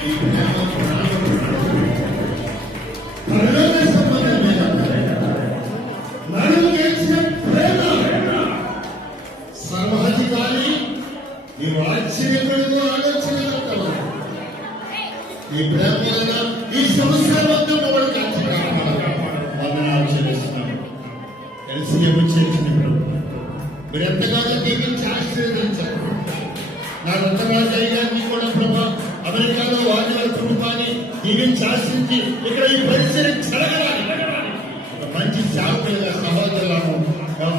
ఈ ప్రేమ ఈ సంవత్సరం వందనాలు చెల్లిస్తున్నాను. ఎల్సీఎం చేసినప్పుడు మీరు ఎంతగానో దీవించి ఆశీర్వదించారు. నా రొట్టవారి అయ్యాన్ని కూడా ప్రభా అమెరికాలో వారి కుటుంబాన్ని దీవించి ఆశించి ఇక్కడ ఈ పరిచయం జరగాలి. మంచి సేవకులుగా సహోదరులను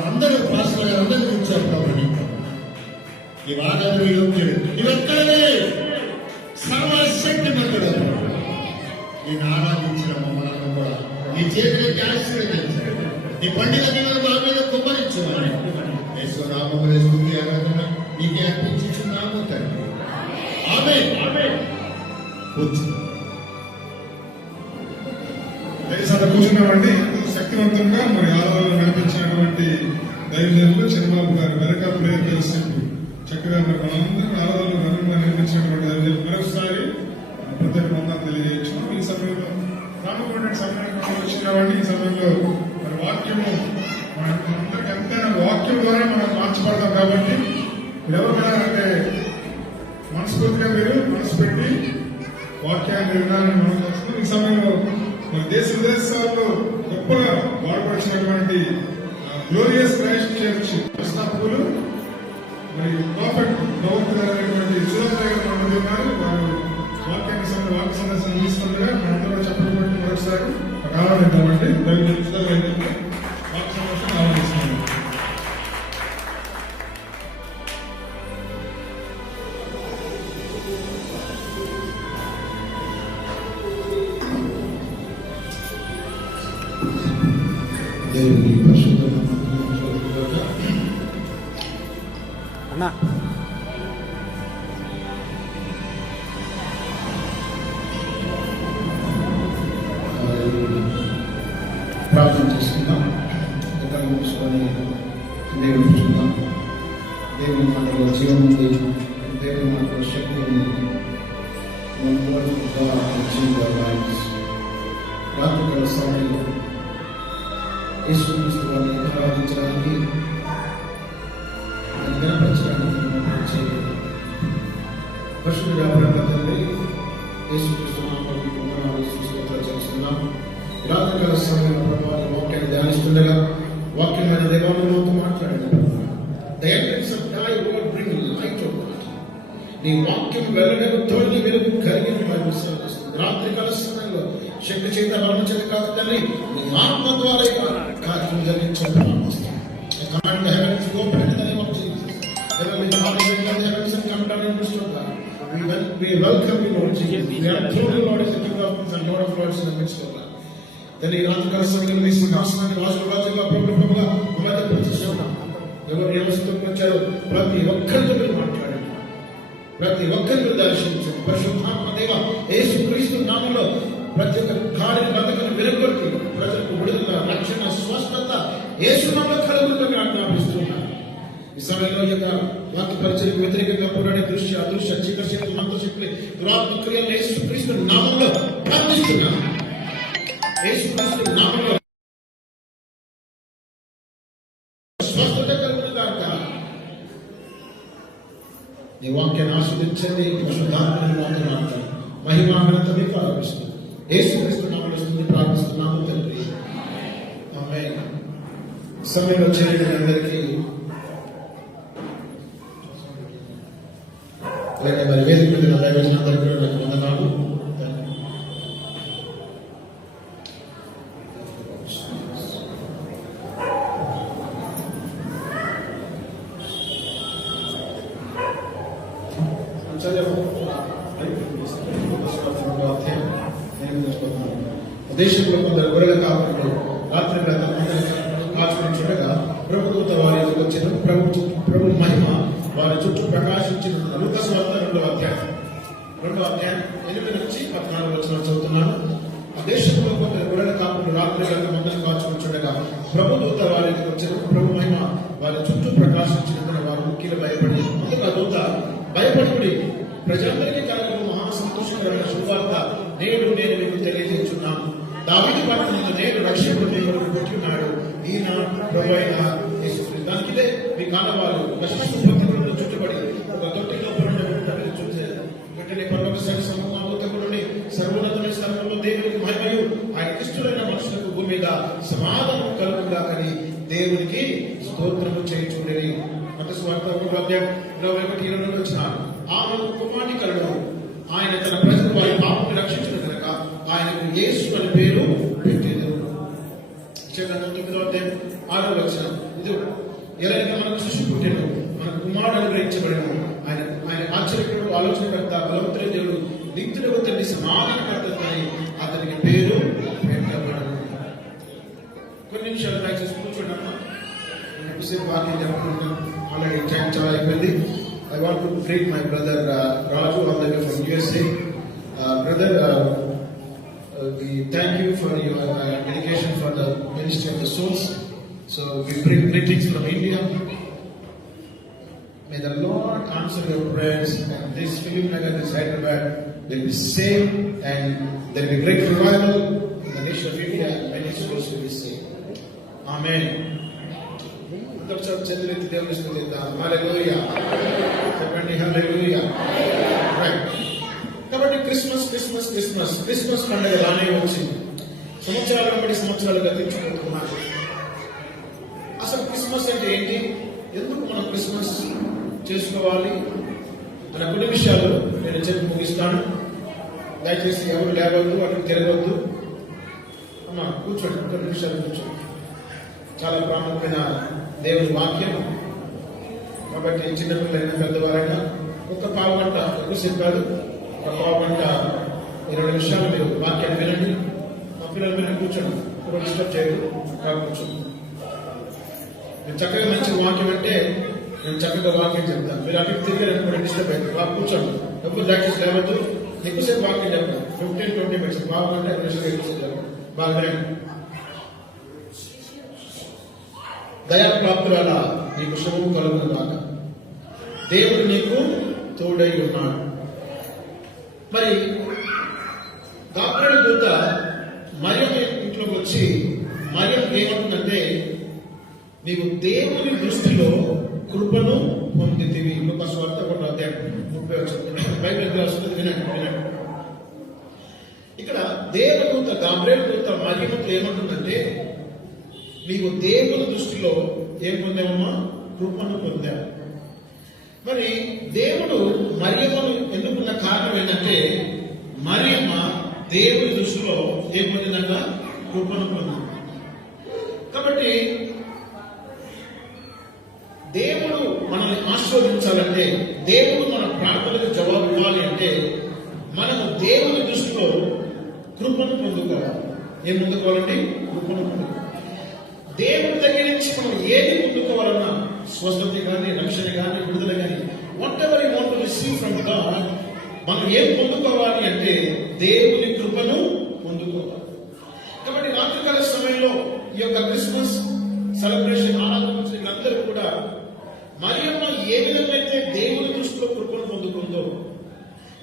అందరూ పాస్టర్ అందరూ ఇచ్చారు ప్రభుని. ఈ వాదనలు యోగ్యుడు ఇవక్కడే సర్వశక్తి మంతుడు. నేను ఆరాధించిన మమ్మల్ని కూడా నీ చేతులకి ఆశీర్వదించాడు. నీ పండుగ దిన మా మీద కుమ్మరించున్నాను. యేసునామములో స్తుతి ఆరాధన నీకే అర్పించుచున్నాము తండ్రి. ఆమేన్. కూర్చున్నామండి. శక్తివంతంగా మరి ఆరాధనలు నడిపించినటువంటి దైవజనులు చంద్రబాబు గారు వెనక ప్రేయర్ కలిసి చక్కగా మనందరూ ఆరాధనలు నిర్మించినటువంటి దైవజనులు మరొకసారి ప్రత్యేక వందనాలు తెలియజేస్తున్నాం. ఈ సమయంలో రామకోట సమయంలో వచ్చినవాడిని ఈ సమయంలో మరి వాక్యము అందరికి ఎంతైనా వాక్యం ద్వారా మనం మార్చబడతాం. కాబట్టి మీరు ఎవరు కూడా అంటే మనస్ఫూర్తిగా మీరు మనసు పెట్టి వాక్యాన్ని వినాలని మనం వస్తున్నాం. ఈ సమయంలో మన దేశ విదేశాల్లో గొప్పగా వాడపరిచినటువంటి గ్లోరియస్ క్రైస్ట్ చర్చ్ ప్రస్థాపకులు మరి ప్రాఫెట్ ప్రవర్తనటువంటి సురేంద్ర గారు ఉన్నారు. వారు వాక్య సందర్శన ఇస్తుండగా మనందరూ చెప్పబట్టి మరొకసారి ఆరాధిద్దామండి. వాక్య సందర్శన ఆరాధిస్తున్నాం. దేవుని పరిశుద్ధ అన్నా ప్రార్థన చేసుకుందాం. గతాలు మూసుకొని దేవుని చూద్దాం. దేవుని మాటలో జీవం ఉంది. దేవుని మాటలో శక్తి ఉంది. రాత్రికాల సమయంలో యేసుక్రీస్తు వారిని ఆరాధించడానికి గణపరచడానికి పరిశుద్ధ తండ్రి యేసుక్రీస్తు నామములో వందనాలు స్తుతులు చేస్తున్నాం. రాత్రికాల సమయంలో ప్రభావం వాక్యాన్ని ధ్యానిస్తుండగా వాక్యమైన దేవాలయంతో మాట్లాడండి. నీ వాక్యం వెళ్ళడం తోటి వెలుగు కలిగిన వారి విశ్వాసం రాత్రికాల సమయంలో శక్తి చేత వర్ణ చేత కాదు తల్లి నీ ఆత్మ ద్వారా కార్యం జరిగించాలని command the heavens to open in the name of Jesus. Heavenly Father, we come the heavens and come down in this Lord. We welcome you, Lord Jesus. We are thrilled, Lord, as the King of Kings and Lord of Lords in the midst of God. Then ఈ రాత్రికాల సమయంలో మీ సింహాసనాన్ని రాజుగా ప్రభువుగా మమ్మల్ని ప్రతిష్ఠిస్తున్నాం. ఎవరు వ్యవస్థకు వచ్చారో ప్రతి ఒక్కరితో మీరు మాట్లాడండి. ప్రతి ఒక్కరిని దర్శించండి. పరిశుద్ధాత్మ దేవ యేసుక్రీస్తు నామములో ప్రతి ఒక్క కాడిని బతుకుని వెలుగొట్టి ప్రజలకు విడుదల రక్షణ స్వస్థత యేసు నామములో కలుగుతుందని ఆజ్ఞాపిస్తున్నాను. ఈ సమయంలో యొక్క వాక్య పరిచయకు వ్యతిరేకంగా పోరాడే దృశ్య అదృశ్య చీకటి మంత్రశక్తులు దురాత్మ క్రియలు యేసుక్రీస్తు నామములో బంధిస్తున్నాను. యేసుక్రీస్తు నామములో స్వస్థత కలుగుతుందాక నీ వాక్యాన్ని ఆస్వాదించండి. పరిశుద్ధాత్మని మాట్లాడతాను. మహిమా ఘనత మీకు ఆరోపిస్తుంది. యేసుక్రీస్తు నామములో ప్రార్థిస్తున్నాము తండ్రి. ఆమేన్. సమయంలో చేరిన అందరికీ అలాగే మరి వేదిక మీద దైవజన అందరికీ నాకు వందనాలు. దేశంలో కొందరు గొర్రెల కాపులు రాత్రి కాచుకుని చూడగా ప్రభుత్వ వారి వచ్చిన ప్రభు మహిమ వారి చుట్టూ ప్రకాశించిన లూకా సువార్త 2వ అధ్యాయం 8 నుంచి 14 వచనాలు చదువుతున్నాను. ఆ దేశంలో కొందరు గొర్రెల కాపులు రాత్రి మందరం కాచుకుని చూడగా ప్రభుత్వ వారికి వచ్చిన ప్రభు మహిమ వారి చుట్టూ ప్రకాశించిన వారు ముఖ్యులు భయపడి ముందుగా దూత భయపడి ప్రజలందరికీ కలగడం మహా సంతోషం బలపరచబడిన శుభవార్త నేడు నేను మీకు తెలియజేస్తున్నాను. దావీదు పట్టణంలో నేడు రక్షకుడు దేవుడు పుట్టినాడు, ఈయన ప్రభువైన యేసుక్రీస్తు. దానికిదే మీ కాలవాళ్ళు లక్షపతిలో చుట్టుబడి ఒక తొట్టిలో పర్వత సమూహముని సర్వోన్నతమైన స్థలంలో దేవునికి మహిమయు ఆయన ఇష్టమైన మనుషులకు భూమి మీద సమాధానం కలుగుగా అని దేవునికి స్తోత్రము చేయుచుండెని. మత్తయి సువార్త 21:21 వచ్చినాడు. ఆమె కుమారుని కలడు, ఆయన తన ప్రజలు వారి పాపను రక్షించిన కనుక ఆయనకు యేసు అని పేరు పెట్టేది. 9:6 వచనం. ఇది ఎలాగైనా మనకు శిశువు పుట్టాడు, మన కుమారుడు అనుగ్రహించబడను, ఆయన ఆశ్చర్యకరుడు, ఆలోచనకర్త, బలవంతుడైన దేవుడు, నిత్యుడగు తండ్రి, సమాధానకర్త అని అతనికి పేరు పెట్టబడను. కొన్ని నిమిషాలు దయచేసి కూర్చోండమ్మా. ఎంతసేపు వాక్యం జరుపుకుంటాం, ఆల్రెడీ టైం చాలా అయిపోయింది. I want to greet my brother Raju all the way from USA. Brother, we thank you for your dedication for the ministry of the souls. So we bring greetings from India. May the Lord answer your prayers, and this film nagar, this Hyderabad will be saved, and there will be great revival in the nation of India, and many souls will be saved. Amen. చదివేది దేవుని స్తుతిద్దాం. హల్లెలూయా చెప్పండి, హల్లెలూయా. Right. కాబట్టి Christmas పండుగ రానే వచ్చింది. సంవత్సరాలు బట్టి సంవత్సరాలు గతించుకుంటున్నారు. అసలు క్రిస్మస్ అంటే ఏంటి, ఎందుకు మనం క్రిస్మస్ చేసుకోవాలి అనే కొన్ని విషయాలు నేను చెప్పి ముగిస్తాను. దయచేసి ఎవరు లేవద్దు, అటు తిరగవద్దు. అమ్మా కూర్చోండి, కొన్ని నిమిషాలు కూర్చోండి. చాలా ప్రాముఖ్యమైన దేవుని వాక్యం కాబట్టి చిన్నపిల్లలైనా పెద్దవారైనా ఒక పావు గంట, ఎక్కువసేపు కాదు, ఒక పావు గంట 20 నిమిషాలు మీరు వాక్యాన్ని వినండి. మా పిల్లల మీద కూర్చోండి, ఒక డిస్టర్బ్ చేయదు, బాగా కూర్చోండి. నేను చక్కగా మంచి వాక్యం అంటే నేను చక్కగా వాక్యం చెప్తాను. మీరు అటు తిరిగి కూడా డిస్టర్బ్ అయ్యింది, బాగా కూర్చోండి. ఎప్పుడు జాగ్రత్త లేవద్దు, ఎక్కువసేపు వాక్యం చెప్తాను. 15-20 మినిట్స్, పావు గంట 20 నిమిషాలు ఎక్కువసేపు చెప్తాను. బాగా వినండి. దయాప్రాప్తురాలా నీకు శుభము కలుగును గాక, దేవుడు నీకు తోడై ఉన్నాడు. మరి గాబ్రియలు దూత మరియం ఇంట్లోకి వచ్చి మరియం ఏమంటుందంటే, నీవు దేవుని దృష్టిలో కృపను పొందితివి. లూకా సువార్త 1:30 బైబిల్ రాస్తుంది, వినండి. ఇక్కడ దేవదూత గాబ్రియలు దూత మరియముతో ఏమంటుందంటే, నీవు దేవుని దృష్టిలో ఏం పొందావమ్మా? కృపను పొందావు. మరి దేవుడు మరియమ్మను ఎన్నుకున్న కారణం ఏంటంటే, మరియమ్మ దేవుని దృష్టిలో ఏం పొందిందన్నా? కృపను పొందింది. కాబట్టి దేవుడు మనల్ని ఆశీర్వదించాలంటే, దేవుడు మన ప్రార్థనలకు జవాబు ఇవ్వాలి అంటే, మనము దేవుని దృష్టిలో కృపను పొందుకోవాలి. ఏం పొందుకోవాలండి? కృపను పొందుకోవాలి. దేవుడి దగ్గర నుంచి మనం ఏది పొందుకోవాలన్నా, స్వస్థత కానీ, రక్షణ కానీ, విడుదల కానీ, what ever you want to receive from God, మనం ఏం పొందుకోవాలి అంటే దేవుని కృపను పొందుకోవాలి. కాబట్టి రాత్రికాల సమయంలో ఈ యొక్క క్రిస్మస్ సెలబ్రేషన్ ఆరాధన అందరూ కూడా మరియమ్మ ఏ విధంగా అయితే దేవుని దృష్టిలో కృపను పొందుకుందో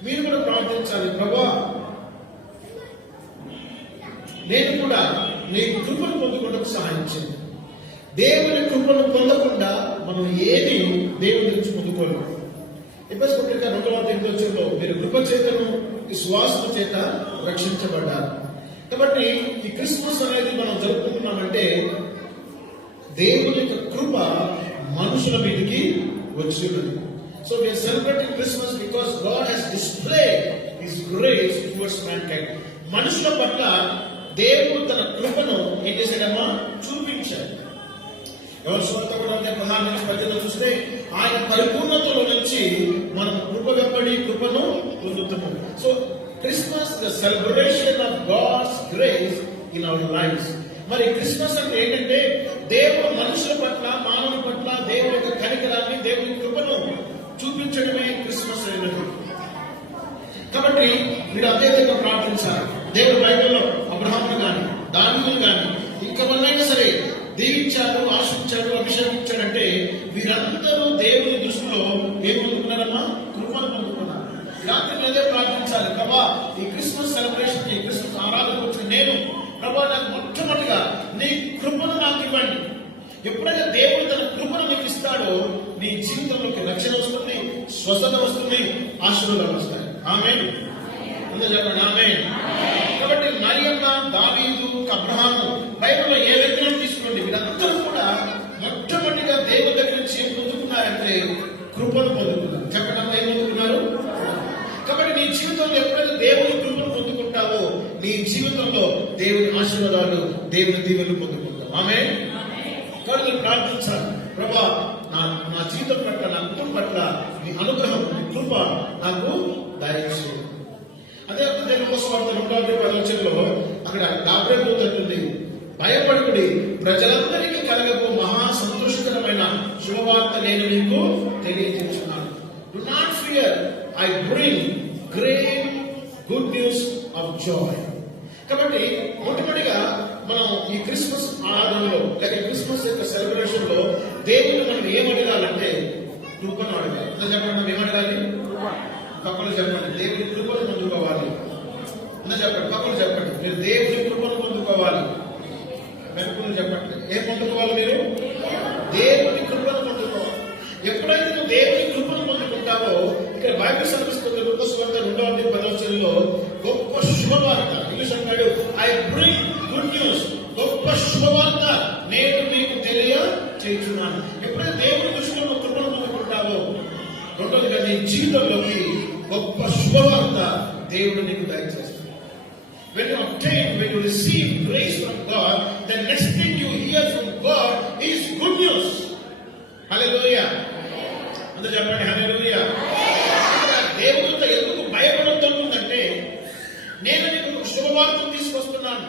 మీరు కూడా ప్రార్థించాలి. ప్రభువా, నేను కూడా నీ కృపను పొందుకోవడానికి సహాయం చేయండి. దేవుని కృపను పొందకుండా మనం ఏది దేవుని నుంచి పొందుకోలేము. ఎఫెసీయులకు పత్రిక 2:8 మీరు కృప చేతను విశ్వాసము చేత రక్షించబడ్డారు. కాబట్టి ఈ క్రిస్మస్ అనేది మనం జరుపుకుంటున్నామంటే దేవుని యొక్క కృప మనుషుల మీదకి వచ్చి ఉన్నది. So we are celebrating Christmas because God has displayed his grace towards mankind. మనుషుల పట్ల దేవుడు తన కృపను ఏం చేశాడమ్మా? చూపించాడు. ఎవరు స్వంత కూడా 16 చూస్తే ఆయన పరిపూర్ణతలో నుంచి మనం కృప వెంబడి కృపను పొందుతున్నాం. So Christmas the celebration of God's grace in our lifes. మరి క్రిస్మస్ అంటే ఏంటంటే దేవుడు మనుషుల పట్ల, మానవుల పట్ల దేవుడి యొక్క కనికరాన్ని, దేవుడి కృపను చూపించడమే క్రిస్మస్ అయినది. కాబట్టి మీరు అత్యధికంగా ప్రార్థించాలి. దేవుడు బైబిల్లో అబ్రహామును కానీ, దావీదును కానీ, ఇంకెవరినైనా సరే దీవించాడు, ఆశించాడు, అభిషేకించాడంటే వీరందరూ దేవుని దృష్టిలో ఏం పొందుకున్నారమ్మా? కృపను పొందుకున్నారు. రాత్రి అదే ప్రార్థించాలి. ప్రార్థించాలి. ప్రభా, ఈ క్రిస్మస్ సెలబ్రేషన్, ఈ క్రిస్మస్ ఆరాధనకు వచ్చిన నేను ప్రభా, నాకు మొట్టమొదటిగా నీ కృపను నాకు ఇవ్వండి. ఎప్పుడైతే దేవుడు తన కృపను నీకు ఇస్తాడో నీ జీవితంలోకి రక్షణ వస్తుంది, స్వస్థత వస్తుంది, ఆశీర్వాదాలు వస్తాయి. ఆమేన్. అందరూ చెప్పండి ఆమేన్. కాబట్టి మరియమ్మ, దావీదు, అబ్రహాము, బైబిల్లో ఏ వ్యక్తులను తీసుకోండి, వీరందరూ కూడా మొట్టమొదటిగా దేవుడి దగ్గర నుంచి ఏం పొందుకున్నారంటే కృపను పొందుకున్నారు. చెప్పండి ఏం పొందుకున్నారు? కాబట్టి నీ జీవితంలో ఎప్పుడైతే దేవుని కృపను పొందుకుంటావో నీ జీవితంలో దేవుని ఆశీర్వాదాలు, దేవుని దీవెనలు పొందుకుంటావు. ఆమేన్. కాబట్టి నేను ప్రార్థించాలి, ప్రభా నా జీవితం పట్ల, నా కుటుంబం పట్ల నీ అనుగ్రహం, నీ కృప నాకు దయచేయండి. అదే కోసం 2:10 అక్కడ దాబేపోతుంది, భయపడుకుడి, ప్రజలందరికీ కలగకు మహా సంతోషకరమైన శుభవార్త నేను మీకు తెలియజేస్తున్నాను. Do not fear, I bring great good news of Joy. కాబట్టి మొట్టమొదటిగా మనం ఈ క్రిస్మస్ ఆరాధనలో లేక క్రిస్మస్ యొక్క సెలబ్రేషన్ లో దేవుడు మనం ఏమడగాలంటే కృపను అడగాలి. చెప్పండి, మనం ఏమడగాలి? పక్కన చెప్పండి, దేవుని కృపను పొందుకోవాలి. చెప్పండి, పక్కన చెప్పండి, మీరు దేవుని కృపను పొందుకోవాలి. వెనుకలు చెప్పండి, ఏం పొందుకోవాలి? మీరు దేవుని కృపను పొందుకోవాలి. ఎప్పుడైతే నువ్వు దేవుని కృపను పొందుకుంటావో, ఇక్కడ బైబిల్ సమర్పిస్తుంది లూకాసు వార్త 2:10 గొప్ప శుభవార్త. ఇంగ్లీష్ అన్నాడు, ఐ బ్రింగ్ గుడ్ న్యూస్, గొప్ప శుభవార్త నేను మీకు తెలియచేస్తున్నాను. ఎప్పుడైతే దేవుని దృష్టిలో నువ్వు కృపను పొందుకుంటావో, రెండోదిగా నీ జీవితంలోకి గొప్ప శుభవార్త దేవుడు నీకు దయచేస్తాడు. When you obtain, when you receive grace from God, the next thing you hear from God is good news. Hallelujah. అందరూ చెప్పండి hallelujah. దేవుడితో ఎందుకు భయపడుతుందంటే నేను నీకు శుభవార్తను తీసుకొస్తున్నాను.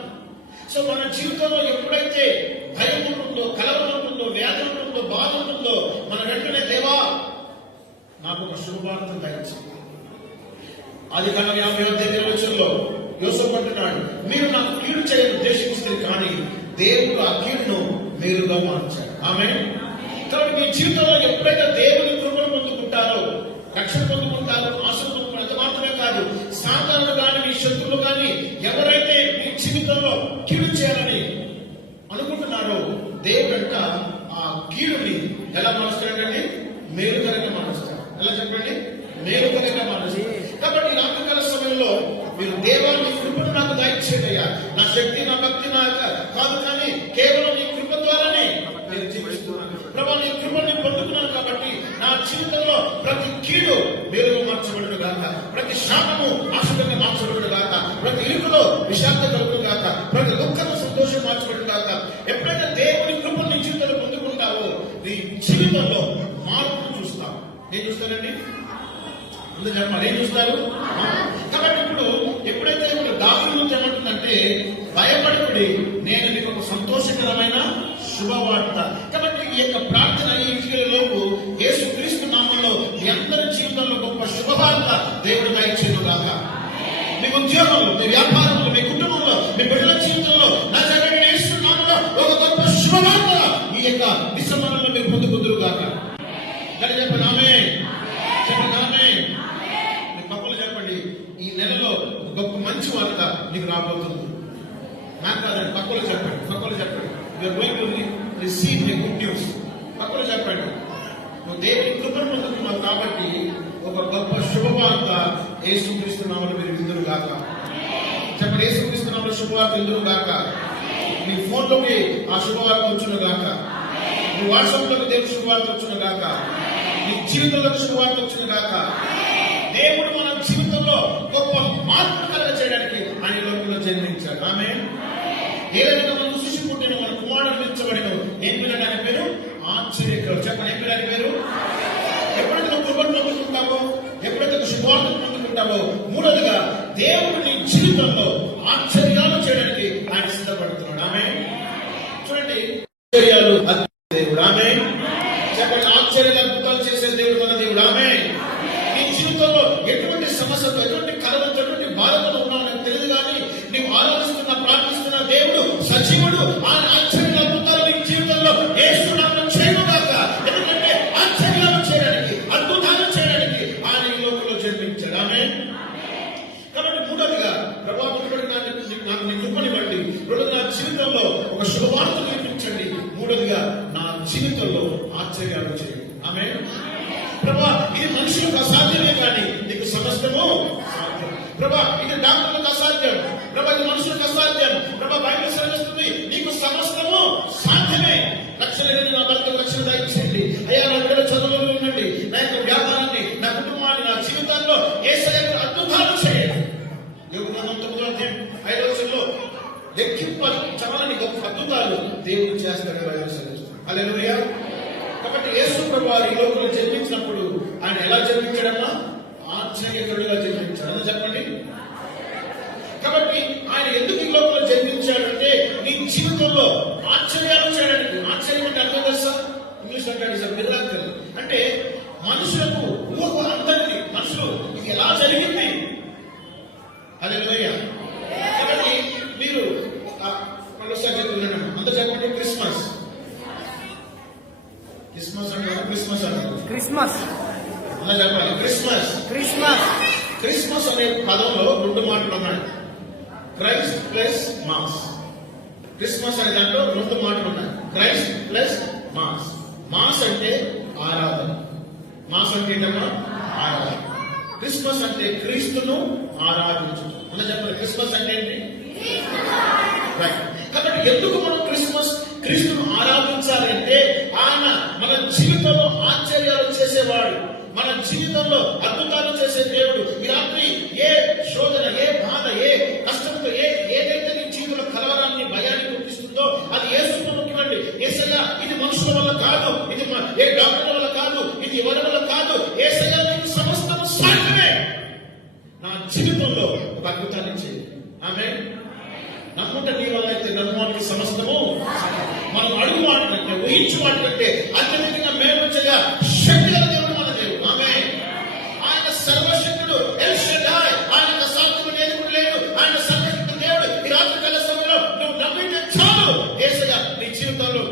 సో మన జీవితంలో ఎప్పుడైతే భయం ఉంటుందో, కలవరం ఉంటుందో, వ్యాధి ఉంటుందో, బాధ ఉంటుందో, మన వెంటనే దేవా నాకు ఒక శుభవార్తను దయచేయండి. ఆదికాండం 50:20 యోసేపు అంటున్నాడు, మీరు నాకు కీడు చేయని ఉద్దేశిస్తే కానీ దేవుడు ఆ కీడును మేలుగా మార్చాడు. ఆమేన్. కాబట్టి మీ జీవితంలో ఎప్పుడైతే దేవుని కృపను పొందుకుంటారో, రక్షణ పొందుకుంటారో, ఆశలు పొందుకుంటారో, అది మాత్రమే కాదు, సాతానుడు కానీ మీ శత్రువులు కానీ ఎవరైతే మీ జీవితంలో కీడు చేయాలని అనుకుంటున్నారో దేవుడంట ఆ కీడుని ఎలా మారుస్తాడండి? మేలుకరంగా మారుస్తాడు. ఎలా చెప్పండి? మేలుకరంగా మారుస్తాడు. కాబట్టి రాత్రికాల సమయంలో మీరు దేవాన్ని కృపను నాకు దయచేయ్యా, నా శక్తి, నా భక్తి నా కాదు, కానీ కేవలం నీ కృప ద్వారానే నేను జీవిస్తున్నాను. ప్రభా, నీ కృపని పొందుకున్నాను కాబట్టి నా జీవితంలో ప్రతి కీడు మేలుగా మార్చబడును గాక, ప్రతి శాపము ఆశగా మార్చబడును గాక, ప్రతి ఇరుకులో విషాంత కలుగును గాక, ప్రతి దుఃఖము సంతోషం మార్చబడును గాక. ఎప్పుడైతే దేవుని కృపను నీ జీవితంలో పొందుకుంటావో నీ జీవితంలో మార్పును చూస్తావు. నేను చూస్తానండి, అందరూ చెప్పాలి, ఏం చూస్తారు? కాబట్టి ఇప్పుడు ఎప్పుడైతే దావీదు ఏమంటుందంటే భయపడకుడి, నేను మీకు ఒక సంతోషకరమైన శుభవార్త. కాబట్టి ఈ యొక్క ప్రార్థన ఈ విషయంలోపు యేసుక్రీస్తు నామంలో మీ అందరి జీవితంలో గొప్ప శుభవార్త దేవుడు దయచేయును గాక. మీ ఉద్యోగంలో, మీ వ్యాపారంలో, మీ కుటుంబంలో, మీ బిడ్డల జీవితంలో నజరేయుడైన యేసు నామములో ఒక గొప్ప శుభవార్త ఈ యొక్క డిసెంబర్లో మీరు పొందుకుందురు గాక. చెప్పండి ఆమేన్. చెప్పండి ఆమేన్. చెప్పండి, ఈ నెలలో గొప్ప మంచి వార్త నీకు రాబోతుంది. నాకు కాదండి, పక్కలో చెప్పండి, పక్కలో చెప్పండి. You are going to receive the good news. పక్కలో చెప్పండి, నువ్వు దేవుని కృపను పొందుతున్నావు కాబట్టి ఒక గొప్ప శుభవార్త యేసుక్రీస్తు నామములో మీరు విందురు గాక. చెప్పండి, యేసుక్రీస్తు నామములో శుభవార్త విందురు గాక. మీ ఫోన్లోకి ఆ శుభవార్త వచ్చును గాక, మీ వాట్సాప్ లోకి దేవుని శుభవార్త వచ్చును గాక, మీ జీవితంలోకి శుభవార్త వచ్చును గాక. దేవుడు మన జీవితంలో గొప్ప మార్పు కలగ చేయడానికి ఆయన లోకంలో జన్మించాడు. ఆమేన్. ఏదైనా మనం సృష్టించుకుంటే మన కుమారుడు నిర్మించబడిన ఏం పిల్లలు ఆయన పేరు? ఆశ్చర్యకరుడు. చెప్పండి, ఏం పిల్లల పేరు? ఎప్పుడైతే నువ్వు కృపను పొందుకుంటావో, ఎప్పుడైతే శుభవార్తను పొందుకుంటావో, మూడోదిగా దేవుడు నీ జీవితంలో ఆశ్చర్యాలు చేయడానికి ఆయన సిద్ధపడుతున్నాడు. ఆమేన్. చూడండి, ఆశ్చర్యాలు దేవుడు. ఆమేన్. చెప్పండి, ఆశ్చర్యాలు అద్భుతాలు చేసే దేవుడు మన దేవుడు. ఆమేన్. జీవితంలో ఎటువంటి సమస్యతో, ఎటువంటి కలవతో, ఎటువంటి బాధతో ఉన్నావు నాకు తెలియదు, కానీ నీవు ఆరాధిస్తున్న, ప్రార్థిస్తున్న దేవుడు సజీవుడు. ఆయన ఆశ్చర్యాలు అద్భుతాలు నీ జీవితంలో యేసు నామములో చేయను గాక. ఎందుకంటే ఆశ్చర్యాలు చేయడానికి, అద్భుతాలు చేయడానికి ఆయన ఈ లోకంలో జన్మించాడు. ఆమేన్. ఆశ్చర్యాలు చేయండి. ఆమేన్. ప్రభా ఇది మనుషులకు అసాధ్యమే కానీ నీకు సమస్తము సాధ్యం. ప్రభా ఇది డాక్టర్లకు అసాధ్యం. ప్రభా ఇది మనుషులకు అసాధ్యం. ప్రభా బైబిల్ సెలవిస్తుంది నీకు సమస్తము సాధ్యమే. లక్షలేని నా భర్తకు రక్షణ దయచేయండి అయ్యా. నా బిడ్డల చదువులో ఉండండి. నా యొక్క వ్యాపారాన్ని, నా కుటుంబాన్ని, నా జీవితాల్లో యేసయ్య అద్భుతాలు చేయండి. యోగం 9:5 లెక్కింప చమలని గొప్ప అద్భుతాలు దేవుడు చేస్తాడని బైబిల్ సెలవిస్తుంది. హల్లెలూయా. కాబట్టి యేసు ప్రభువు ఈ లోకంలో జన్మించినప్పుడు ఆయన ఎలా జన్మించాడమ్మా? ఆశ్చర్యకరుడిగా జన్మించాడు. అని చెప్పండి. కాబట్టి ఆయన ఎందుకు ఈ లోకంలో జన్మించాడంటే నీ జీవితంలో ఆశ్చర్యాలు చేయడానికి. ఆశ్చర్యం అంటే అర్థం తెలుసా? ఇంగ్లీష్ అంటాడు మిరాకిల్. అంటే మనుషులకు ఊహ అందరికీ మనుషులు ఇది ఎలా జరిగింది. హల్లెలూయా. కాబట్టి మీరు అంత చెప్పండి. క్రిస్మస్ క్రిస్మస్ అంటారు. క్రిస్మస్ అంటారు. క్రిస్మస్ అలా చెప్పాలి. క్రిస్మస్ క్రిస్మస్ క్రిస్మస్ అనే పదంలో 2 మాటలు ఉన్నాయి. Christ plus mass. క్రిస్మస్ అనే దాంట్లో 2 మాటలు ఉన్నాయి. Christ plus mass. మాస్ అంటే ఆరాధన. మాస్ అంటే ఏంటమ్మా? ఆరాధన. క్రిస్మస్ అంటే క్రీస్తును ఆరాధించడం. అలా చెప్పాలి. క్రిస్మస్ అంటే ఏంటి? కాబట్టి ఎందుకు మనం క్రీస్తును ఆరాధించాలి అంటే ఆయన మన జీవితంలో ఆశ్చర్యాలు చేసేవాడు, మన జీవితంలో అద్భుతాలు చేసే దేవుడు. ఈ రాత్రి ఏ శోధన, ఏ బాధ, ఏ కష్టంతో, ఏదైతే నీ జీవితంలో కలవరాన్ని, భయాన్ని పుట్టిస్తుందో అది యేసుతో ముఖ్యమండి. యేసయ్య ఇది మనుషుల వల్ల కాదు, ఇది ఏ డాక్టర్ వల్ల కాదు, ఇది ఎవరి వల్ల కాదు. యేసయ్య నీకు సమస్తము సాధ్యమే. నా జీవితంలో ఒక అద్భుతాన్ని చేయి. ఆమేన్. నమ్ముట నీ వల్ల అయితే నమ్మువానికి సమస్తము. మనం అడుగు వాటికంటే, ఊహించు వాటికంటే అత్యధికంగా మేలు చేయగా శక్తి గల దేవుడు మన దేవుడు. ఆమేన్. ఆయన సర్వశక్తుడు, ఎల్ షడ్డాయ్. ఆయన సాధ్యము లేదు. ఆయన సర్వశక్తి దేవుడు. ఈ రాత్రి కాల సమయంలో నువ్వు నమ్మితే చాలు, యేసయ్య నీ జీవితంలో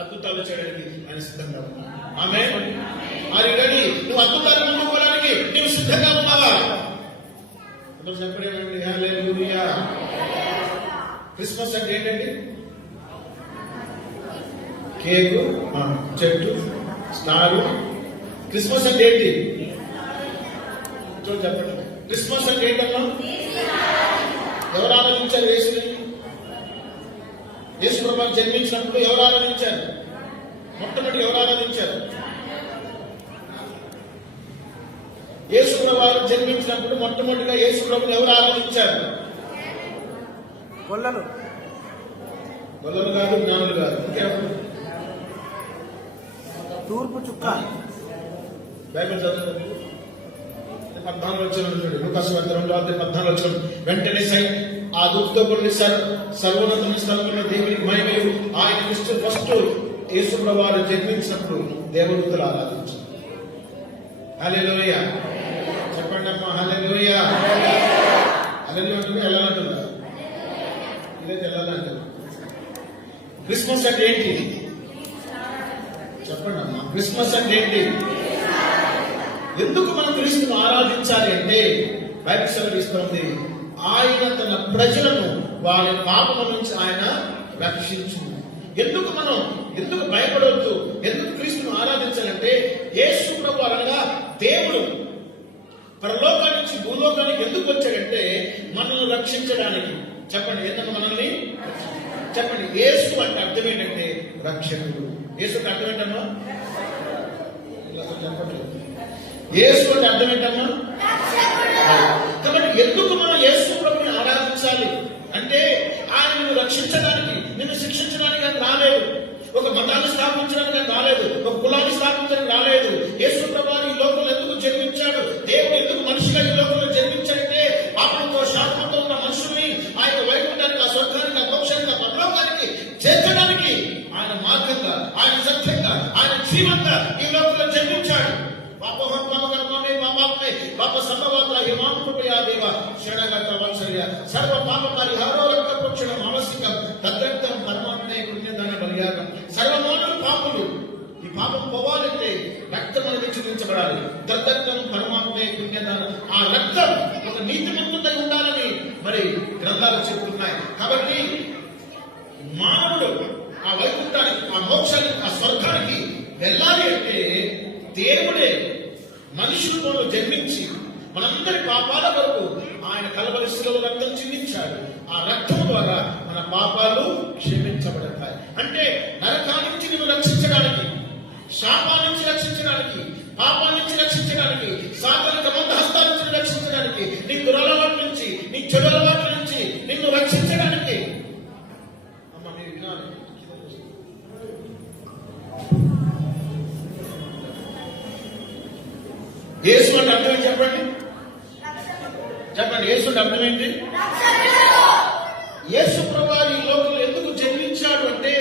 అద్భుతాలు చేయడానికి ఆయన సిద్ధంగా ఉన్నాడు. ఆమేన్. మరి రెడీ? నువ్వు అద్భుతాలు పొందుకోవడానికి నువ్వు సిద్ధంగా ఉన్నావా? చెప్పండి. హల్లెలూయా. క్రిస్మస్ అంటే ఏంటండి? కేకు, చెట్టు, స్టారు. క్రిస్మస్ అంటే ఏంటి? చెప్పండి. క్రిస్మస్ అంటే ఏంటన్నా? ఎవరు ఆరాధించారు యేసుని? యేసు ప్రభువు జన్మించినప్పుడు ఎవరు ఆరాధించారు? మొట్టమొదటి ఎవరు ఆరాధించారు? యేసు ప్రభువు జన్మించినప్పుడు మొట్టమొదటిగా యేసు ప్రభువుని ఎవరు ఆరాధించారు? గొల్లలు కాదు, జ్ఞానులు కాదు. ఇంకెవరు? తూర్పు చుక్క. బైబిల్ చదవండి. 14 వచ్చిన లూకాసు వార్త 2:14 వెంటనే ఆ దూతతో కూడిన సర్వోన్నత స్థలంలో దేవునికి మహిమయు ఆయన ఫస్ట్ యేసు ప్రభువు జన్మించినప్పుడు దేవదూతలు ఆరాధించారు. హల్లెలూయా. చెప్పండి అమ్మా. హల్లెలూయా. హల్లెలూయా అంటే ఎలా అంటున్నారు? ఇదైతే ఎలా అంటారు? క్రిస్మస్ అంటే ఏంటి? చెప్పండి అమ్మా. క్రిస్మస్ అంటే ఏంటి? ఎందుకు మనం క్రీస్తును ఆరాధించాలి అంటే బైబిల్ సెలవిస్తుంది ఆయన తన ప్రజలను వారి పాపం నుంచి ఆయన రక్షించు. ఎందుకు భయపడవద్దు? ఎందుకు క్రీస్తును ఆరాధించాలంటే యేసు ప్రభువు అనగా దేవుడు పరలోకానికి నుంచి భూలోకానికి ఎందుకు వచ్చాడంటే మనల్ని రక్షించడానికి. చెప్పండి. ఎందుకు మనల్ని? చెప్పండి. యేసు అంటే అర్థం ఏంటంటే రక్షకుడు. యేసు అర్థం ఏంటమ్మా? చెప్పండి. యేసు అంటే అర్థం ఏంటమ్మా? కాబట్టి ఎందుకు మనం యేసు ప్రభువుని ఆరాధించాలి అంటే ఆయన నిన్ను రక్షించడానికి, నిన్ను శిక్షించడానికి ఆయన రాలేదు. ఒక మతాన్ని స్థాపించడానికి ఆయన రాలేదు. ఒక కులాన్ని స్థాపించడానికి రాలేదు. యేసు ప్రభువు ఈ లోకంలో ఎందుకు జన్మించాడు? దేవుడు ఎందుకు మనిషిగా ఈ లోకంలో జన్మించాడంటే పాపంతో, శాపంతో ఉన్న మనుషుల్ని ఆయన వైకుంఠానికి, ఆ స్వర్గానికి, ఆ మోక్షానికి, ఆ పరలోకానికి చేర్చడానికి ఆయన మార్గంగా, ఆయన సత్యంగా, ఆయన జీవంగా ఈ లోకంలో జన్మించాడు. పాప సంభవాత్ర హిమాంకుటయా దేవ షడగత వత్సల్య సర్వ పాప పరిహారో రక్త ప్రోక్షణం ఆవశ్యకం తద్రక్తం పరమాత్మే పుణ్యదాన బలియాగం. సర్వమానవులు పాపులు. ఈ పాపం పోవాలంటే రక్తం అనేది చూపించబడాలి. తద్రక్తం పరమాత్మే పుణ్యదాన. ఆ రక్తం ఒక నీతిమంతుడై ఉండాలని మరి గ్రంథాలు చెబుతున్నాయి. కాబట్టి మానవుడు ఆ వైకుంఠానికి, ఆ మోక్షానికి, ఆ స్వర్గానికి వెళ్ళాలి అంటే దేవుడే మనుషులతో జన్మించి మనందరి పాపాల వరకు ఆయన కలవరి శిలువలో రక్తం చిందించాడు. ఆ రక్తం ద్వారా మన పాపాలు క్షమించబడతాయి. అంటే నరకాల నుంచి నిన్ను రక్షించడానికి, శాపాల నుంచి రక్షించడానికి, పాపాల నుంచి రక్షించడానికి, సాతాను గమంత హస్తాల నుంచి రక్షించడానికి, నీ దురలవాట్ల నుంచి, నీ చెడు అలవాట్ల నుంచి నిన్ను రక్షించడానికి. అమ్మ మీరు వినాలి. యేసు అంటే అర్థం ఏంటి చెప్పండి? చెప్పండి, యేసు అంటే అర్థం ఏంటి? యేసు ప్రభువు ఈ లోకంలో ఎందుకు జన్మించాడు అంటే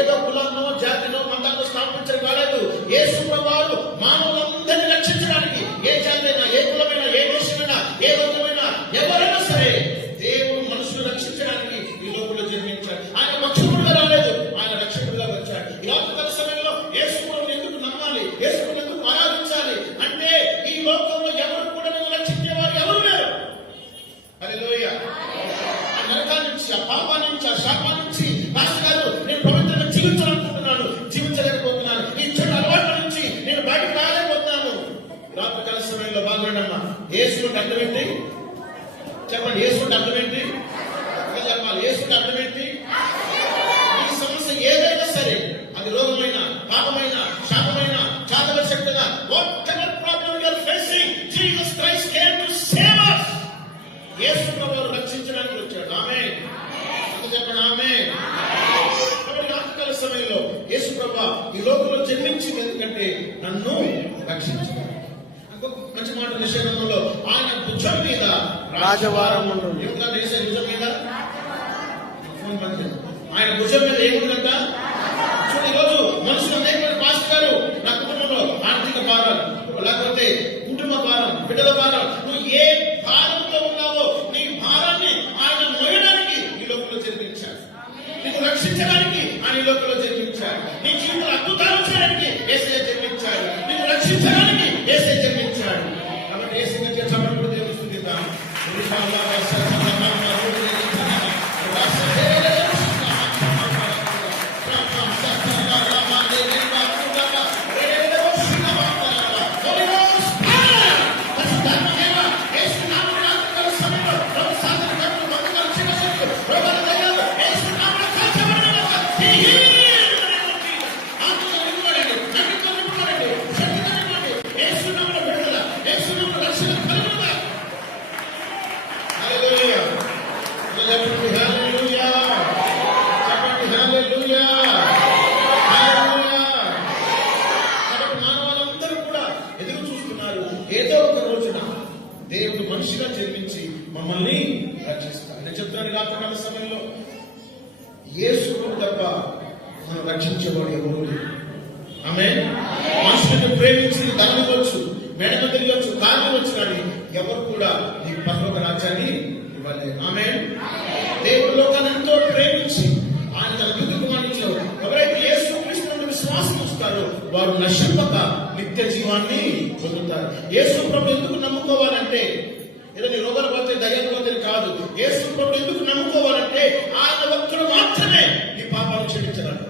ఏదో కులంలో, జాతిలో, మతాల్లో స్థాపించడం కాలేదు. యేసు ప్రభువు మానవులందరినీ రక్షించడానికి, ఏ జాతి అయినా, ఏ కులమైనా, ఏ దేశమైనా, ఏ వర్గమైనా, ఎవరైనా సరే దేవుడు మనుషులు రక్షించడానికి ఈ లోకంలో జన్మించాడు. ఆయన భక్షకుడుగా రాలేదు, ఆయన రక్షకుడుగా వచ్చాడు. ఈ ఆత్మకాల సమయంలో యేసు ప్రభువుని ఎందుకు నమ్మాలి, యేసు ప్రభువుని ఎందుకు ఆరాధించాలి అంటే ఈ లోకంలో ఎవరు కూడా నన్ను రక్షించేవారు ఎవరు లేరు. హల్లెలూయా. ఆ నరకాల నుంచి, ఆ పాపా నుంచి, ఆ శాపా నుంచి మాస్టర్ గారు నేను పవిత్రంగా జీవించాలనుకుంటున్నాను, జీవించలేకపోతున్నాను. ఈ చెడు అలవాట్ల నుంచి నేను బయటకు రాలేకపోతున్నాను. రాత్రికాల సమయంలో బాగుండమ్మా. యేసు అంటే అర్థం ఏంటి చెప్పండి? యేసు అంటే అర్థం ఏంటి చెప్పాలి? యేసు అంటే అర్థం ఏంటి? ఈ సమస్య ఏదైనా సరే, అది రోగమైన, పాపమైన, శాపమైన, చాదవ శక్తిగా, whatever problem you are facing, Jesus Christ came to save us. యేసు ప్రభువు రక్షించడానికి వచ్చాడు. ఆమేన్. చెప్పండి ఆమేన్. కాబట్టి రాత్రికాల సమయంలో యేసు ప్రభువు ఈ లోకంలో జన్మించింది ఎందుకంటే నన్ను రక్షించాడు. ఇంకొక మంచి మాట నిషేధంలో ఆయన భుజం మీద రాజవారం ఉంటుంది. ఎందుకంటే భుజం మీద ఫోన్ బంద్ చేయండి. ఆయన భుజం మీద ఏముందంట? చూడండి, ఈరోజు మనుషులు అనేక పాస్టర్ గారు నా కుటుంబంలో ఆర్థిక భారం, లేకపోతే కుటుంబ భారం, బిడ్డల భారం, నువ్వు ఏ భారంతో ఉన్నావో నీ భారాన్ని ఆయన మోయడానికి ఈ లోకంలో జన్మించాడు. నీకు రక్షించడానికి ఆయన ఈ లోకంలో జన్మించాడు. నీ జీవితంలో అద్భుతాలు చేయడానికి యేసయ్య జన్మించాడు. నీకు రక్షించడానికి యేసయ్య జన్మించాడు. కాబట్టి యేసయ్య చెప్పినప్పుడు దేవుడు స్తుతిద్దాం. ఏదో ఒక రోజున దేవుడు మనిషిగా జన్మించి మమ్మల్ని రక్షిస్తాడు. నేను చెప్తున్నాను, రాత్రికాల సమయంలో యేసు తప్ప మనం రక్షించేవాడు ఎవరు లేరు. ఆమేన్. మనుషులను ప్రేమించి ధనం ఇవ్వచ్చు, మెడమ తిరగచ్చు, కాలు ఇవ్వచ్చు, కానీ ఎవరు కూడా ఈ పరలోక రాజ్యాన్ని ఇవ్వలేదు. ఆమేన్. దేవుడు లోకాన్ని ఎంతో ప్రేమించి ఆయన తన దిగుమానించారు. ఎవరైతే యేసు క్రీస్తునందు విశ్వాసం ఉంచుతారో వారు నశింపక నిత్య జీవాన్ని పొందుతారు. యేసు ప్రభువు ఎందుకు నమ్ముకోవాలంటే ఏదో నీ రోగాలు పోతే, దయ్యాలు పోతే కాదు. యేసు ప్రభువు ఎందుకు నమ్ముకోవాలంటే ఆయన ఒక్కడు మాత్రమే నీ పాపాలు క్షమించగలడు.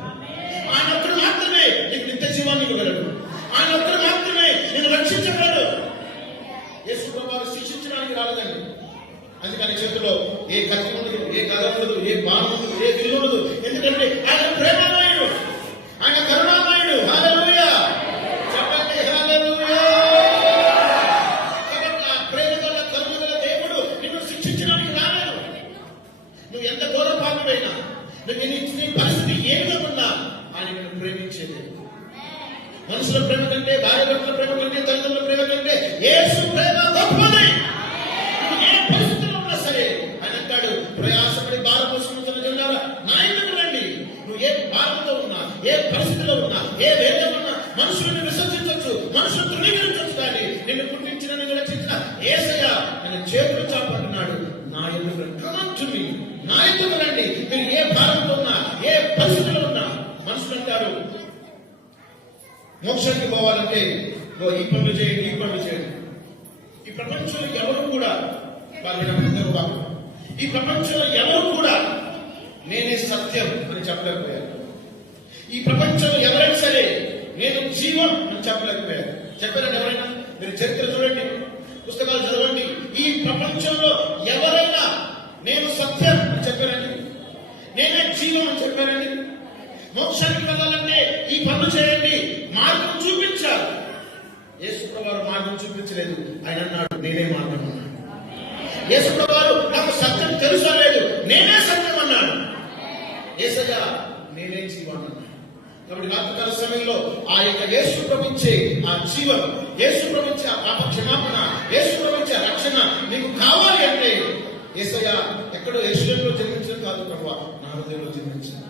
ఆయన ఒక్కడు మాత్రమే నీకు నిత్య జీవాన్ని ఇవ్వగలడు. ఆయన ఒక్కడు మాత్రమే నేను రక్షించగలడు. యేసు ప్రభువు శిక్షించడానికి రాలేదండి. అందుకని చేతిలో ఏ కత్తి ఉండదు, ఏ గద ఉండదు, ఏ బాణం ఉండదు, ఏ విల్లు ఉండదు. ఎందుకంటే ఆయన ప్రేమమయుడు, ఆయన కరుణామయుడు. హల్లెలూయా. చెప్పండి హల్లెలూయా. కాబట్టి ఆ ప్రేమ గల, కరుణ గల దేవుడు నిన్ను శిక్షించడానికి రాలేదు. నువ్వు ఎంత ఘోర పాపమైనా, నీ పరిస్థితి ఏ విధంగా ఉన్నా ఆయన నిన్ను ప్రేమించేది. మనుషుల ప్రేమ కంటే, భార్య భర్తల ప్రేమ కంటే, తల్లిదండ్రుల ప్రేమ కంటే యేసు ప్రేమ గొప్పది. ఏ పరిస్థితిలో ఉన్నా సరే ఆయన అంటాడు, ప్రయాసపడి భారం మోసుకుంటున్న జనులారా నా ఇంటికి రండి. నువ్వు ఏ భారంతో ఉన్నా, ఏ పరిస్థితిలో ఉన్నా, ఏ వేదన ఉన్నా, మనుషులను విసర్జించవచ్చు, మనుషులు తృణీకరించవచ్చు, కానీ నిన్ను పుట్టించిన, నిన్ను రక్షించిన యేసయ్య నిన్ను చేతులు చాపంటున్నాడు. నా ఇంటికి కమంటుని, నా ఇంటికి రండి. మీరు ఏ భారంతో ఉన్నా, ఏ పరిస్థితిలో ఉన్నా. మనుషులు అంటారు మోక్షానికి పోవాలంటే ఈ పనులు చేయండి, ఈ పనులు చేయండి. ఈ ప్రపంచంలో ఎవరు కూడా ఈ ప్రపంచంలో ఎవరు కూడా నేనే సత్యం అని చెప్పలేకపోయారు. ఈ ప్రపంచంలో ఎవరైనా సరే నేను జీవం అని చెప్పలేకపోయారు. చెప్పారండి ఎవరైనా? మీరు చరిత్ర చూడండి, పుస్తకాలు చదవండి. ఈ ప్రపంచంలో ఎవరైనా నేను సత్యం అని చెప్పారండి? నేనే జీవం అని చెప్పారండి? మోక్షానికి వెళ్ళాలంటే ఈ పనులు చేయండి, మార్గం చూపించారు. యేసుప్రభువు వారు మార్గం చూపించలేదు. ఆయన అన్నాడు నేనే మార్గం అన్నాడు. యేసుప్రభువు వారు నాకు సత్యం తెలుసా లేదు, నేనే సత్యం అన్నాడు. యేసయ్య నేనే జీవం అన్నాడు. కాబట్టి రాత్రికాల సమయంలో ఆ యొక్క యేసు ప్రభుత్వే ఆ జీవం, యేసు ప్రభుత్వే ఆ పాప క్షమాపణ, యేసు ప్రభుత్వే రక్షణ మీకు కావాలి అంటే యేసయ్య ఎక్కడో యెరూషలేములో జన్మించడం కాదు ప్రభువా, నా హృదయంలో జన్మించాడు.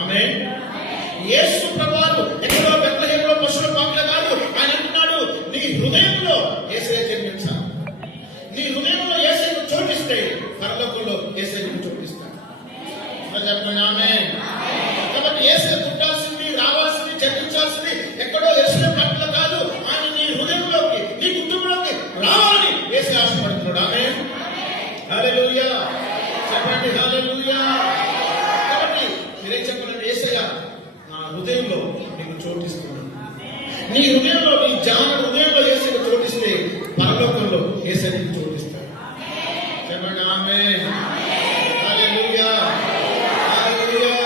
ఆమేన్. యేసు ప్రభువు ఎక్కడో బెత్లెహేములో పశువుల పాకలో కాదు, ఆయన అంటున్నాడు నీ హృదయంలో యేసయ్య జన్మించాలి. నీ హృదయంలో యేసయ్యను చోటిస్తే పరలోకంలో యేసయ్యను చోటిస్తాడు. చెప్పండి ఆమేన్. కాబట్టి యేసయ్య పుట్టాల్సింది, రావాల్సింది, జన్మించాల్సింది ఎక్కడో యెరూషలేము పట్టణంలో కాదు, ఆయన నీ హృదయంలోకి, నీ కుటుంబంలోకి రావాలని యేసయ్య ఆశపడుతున్నాడు. ఆమేన్. హల్లెలూయా. చెప్పండి హల్లెలూయా. కాబట్టి మీరేం చెప్పాలంటే యేసయ్య నా హృదయంలో నీకు చోటిస్తున్నాడు. నీ హృదయంలో, నీ జాన హృదయంలో యేసయ్య చోటిస్తే పరలోకంలో యేసయ్య నీకు చోటిస్తాడు. చెప్పండి ఆమేన్. హల్లెలూయా. హల్లెలూయా.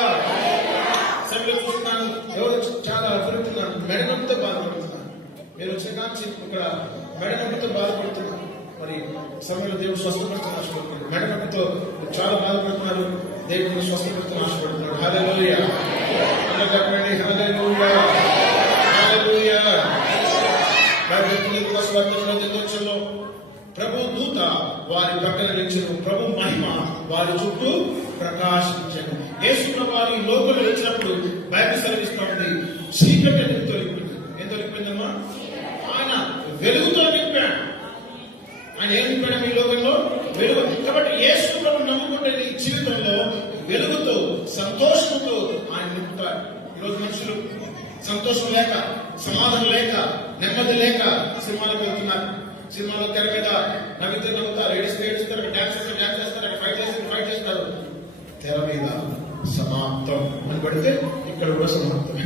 సమయంలో చూస్తున్నాను ఎవరు చాలా అభివృద్ధున్నారు, మెడనొప్పితో బాధపడుతున్నారు. మీరు వచ్చిన కాంచి ఇక్కడ మెడనొప్పితో బాధపడుతున్నారు. మరి సమయంలో దేవుడు స్వస్థపడుతున్న ఆశపడుతున్నాడు. మెడనొప్పితో చాలా బాధపడుతున్నారు, దేవుడిని స్వస్థపడుతున్న ఆశపడుతున్నాడు. హల్లెలూయా. చెప్పండి హల్లెలూయా. హల్లెలూయా. ప్రభు దూత వారి పక్కన నిలిచెను, ప్రభు మహిమ వారి చుట్టూ ప్రకాశించెను. యేసు ప్రభువు వారి లోకంలో వచ్చినప్పుడు బైబిల్ సెలవిస్తోంది చీకటి ఎందుకు తొలగిపోయింది? ఏం తొలగిపోయిందమ్మా? ఆయన వెలుగుతో నింపాడు. ఆయన ఏం నింపాడు మీ లోకంలో? వెలుగు. కాబట్టి యేసు ప్రభువును నమ్ముకుంటే నీ జీవితంలో వెలుగుతో, సంతోషంతో ఆయన నింపుతాడు. ఈరోజు మనుషులు సంతోషం లేక, సమాధానం లేక, నెమ్మది లేక సినిమాలకు వెళ్తున్నారు. సినిమాలో తెర మీద నవ్వితే నవ్వుతారు, ఏడుస్తే ఏడుస్తారు, డాన్స్ చేస్తే డాన్స్ చేస్తారు, ఫైట్ చేస్తే ఫైట్ చేస్తారు. తెర మీద సమాప్తం అని పడితే ఇక్కడ కూడా సమాప్తమే.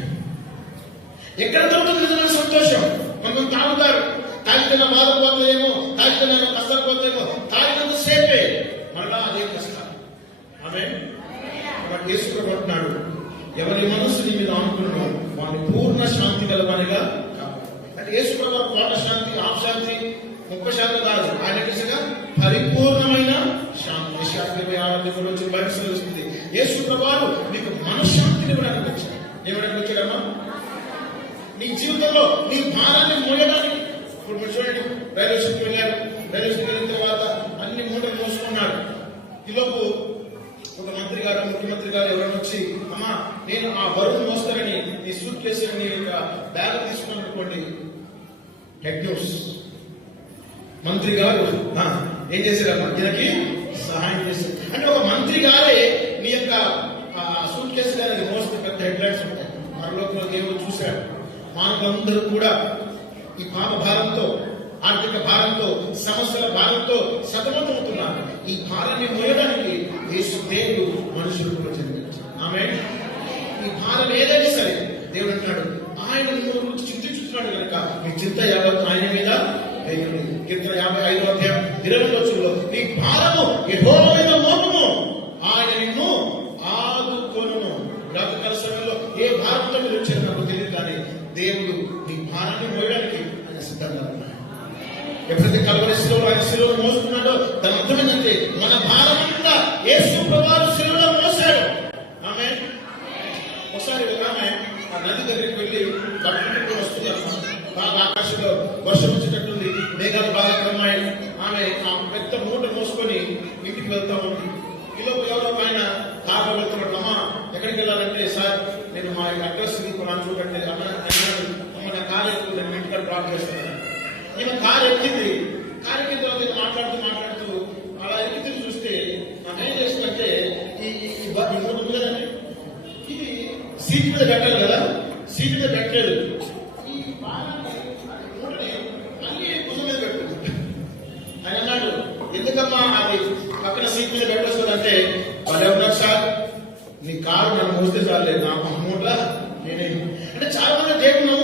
ఎక్కడ దొరుకుతుంది నిజమైన సంతోషం? కొంతమంది తాగుతారు, తాగితే బాధపోతుందేమో, తాగితే కష్టాలు పోతుందేమో, తాగినంత సేపే మళ్ళా అదే కష్టాలు. ఆమేన్. కాబట్టి యేసు ప్రభువు అంటున్నాడు ఎవరి మనస్సుని మీద ఆనుకున్నాడు వాని పూర్ణ శాంతి గలవానిగా కావాలి. అంటే యేసు ప్రభువు పూర్ణ శాంతి, హాఫ్ శాంతి, 30% కాదు, ఆయన దిశగా పరిపూర్ణమైన శాంతి. శాంతి వస్తుంది. యేసు ప్రభువు మీకు మనశ్శాంతిని ఇవ్వడానికి వచ్చాడు. ఏమడానికి వచ్చాడమ్మా? నీ జీవితంలో నీ భారాన్ని మోయడానికి. ఇప్పుడు మీరు చూడండి, రైల్వే స్టేషన్కి వెళ్ళారు, రైల్వే స్టేషన్ వెళ్ళిన తర్వాత అన్ని మూటలు మోసుకున్నాడు. ఈలోపు ఒక మంత్రి గారు, ముఖ్యమంత్రి గారు ఎవరైనా వచ్చి అమ్మా నేను ఆ బరువును మోస్తానని నీ సూట్ కేసు నీ బ్యాగ్ తీసుకున్నాను అనుకోండి, హెడ్ న్యూస్. మంత్రి గారు ఏం చేశారమ్మా? ఈయనకి సహాయం చేశారు అంటే ఒక మంత్రి గారే నీ యొక్క సూట్ కేసు గారి మోస్తే పెద్ద హెడ్లైన్స్ ఉంటాయి. మరలోకంలో దేవుడు చూశాడు. మానవులందరూ కూడా ఈ పాప భారంతో, ఆర్థిక భారంతో, సమస్యల భారంతో సతమతమవుతున్నారు. ఈ భారాన్ని మోయడానికి యేసు దేవుడు మనుషులు కూడా జన్మించారు. ఆమేన్. ఈ భారం ఏదైనా సరే దేవుడు అంటున్నాడు ఆయన గురించి చింతించుతున్నాడు కనుక మీ చింత యావత్ ఆయన మీద వేయండి. కీర్తన 55వ అధ్యాయం 20వ వచనంలో నీ భారము యెహోవా మీద మోపుము, ఆయన నిన్ను ఆదుకొనును. రాత్రికాల సమయంలో ఏ భారంతో మీరు వచ్చారో నాకు తెలియదు, కానీ దేవుడు నీ భారాన్ని మోయడానికి ఆయన సిద్ధంగా ఉన్నాడు. ఎప్పుడైతే కల్వరి శిలువలో ఆయన శిలువను మోసుకున్నాడో దాని అర్థం ఏంటంటే మన భారం అంతా యేసు ప్రభువు శిలువలో మోసాడు. ఆమేన్. ఒకసారి ఒక ఆమె ఆ నది దగ్గరికి వెళ్ళి కట్టుకుంటూ వస్తుంది అన్నమాట. బాగా ఆకాశంలో వర్షం వచ్చేటట్టుంది, మేఘాలు బాగా క్రమాయి. ఆమె ఆ పెద్ద మూట మోసుకొని ఇంటికి వెళ్తా ఉంది. ఈలోపు ఎవరో ఆయన కారులో వెళ్తున్నాడు. అమ్మ ఎక్కడికి వెళ్ళాలంటే సార్ నేను మా అడ్రస్ తీసుకున్నాను చూడండి. అమ్మ నా కారు ఎక్కువ నేను ఇంటికి డ్రాప్ చేస్తున్నాను. ఈమె కారు ఎక్కింది. కారు ఎక్కిన తర్వాత మాట్లాడుతూ అలా ఎక్కితే చూస్తే నాకు ఏం చేస్తుందంటే ఈ మూడు ఉంది కదండి, ఇది సీట్ మీద పెట్టాలి కదా, సీట్ మీద పెట్టలేదు. ఈ మూటని అన్ని భుజం మీద పెట్టుకుంది. ఆయన అన్నాడు ఎందుకమ్మా అది పక్కన సీట్ మీద పెట్టొస్తుందంటే వాళ్ళు ఏమన్నారు సార్ నీ కారు నన్ను మోస్తే చాలే నా మూట నేనే. అంటే చాలా మంది దేవుడు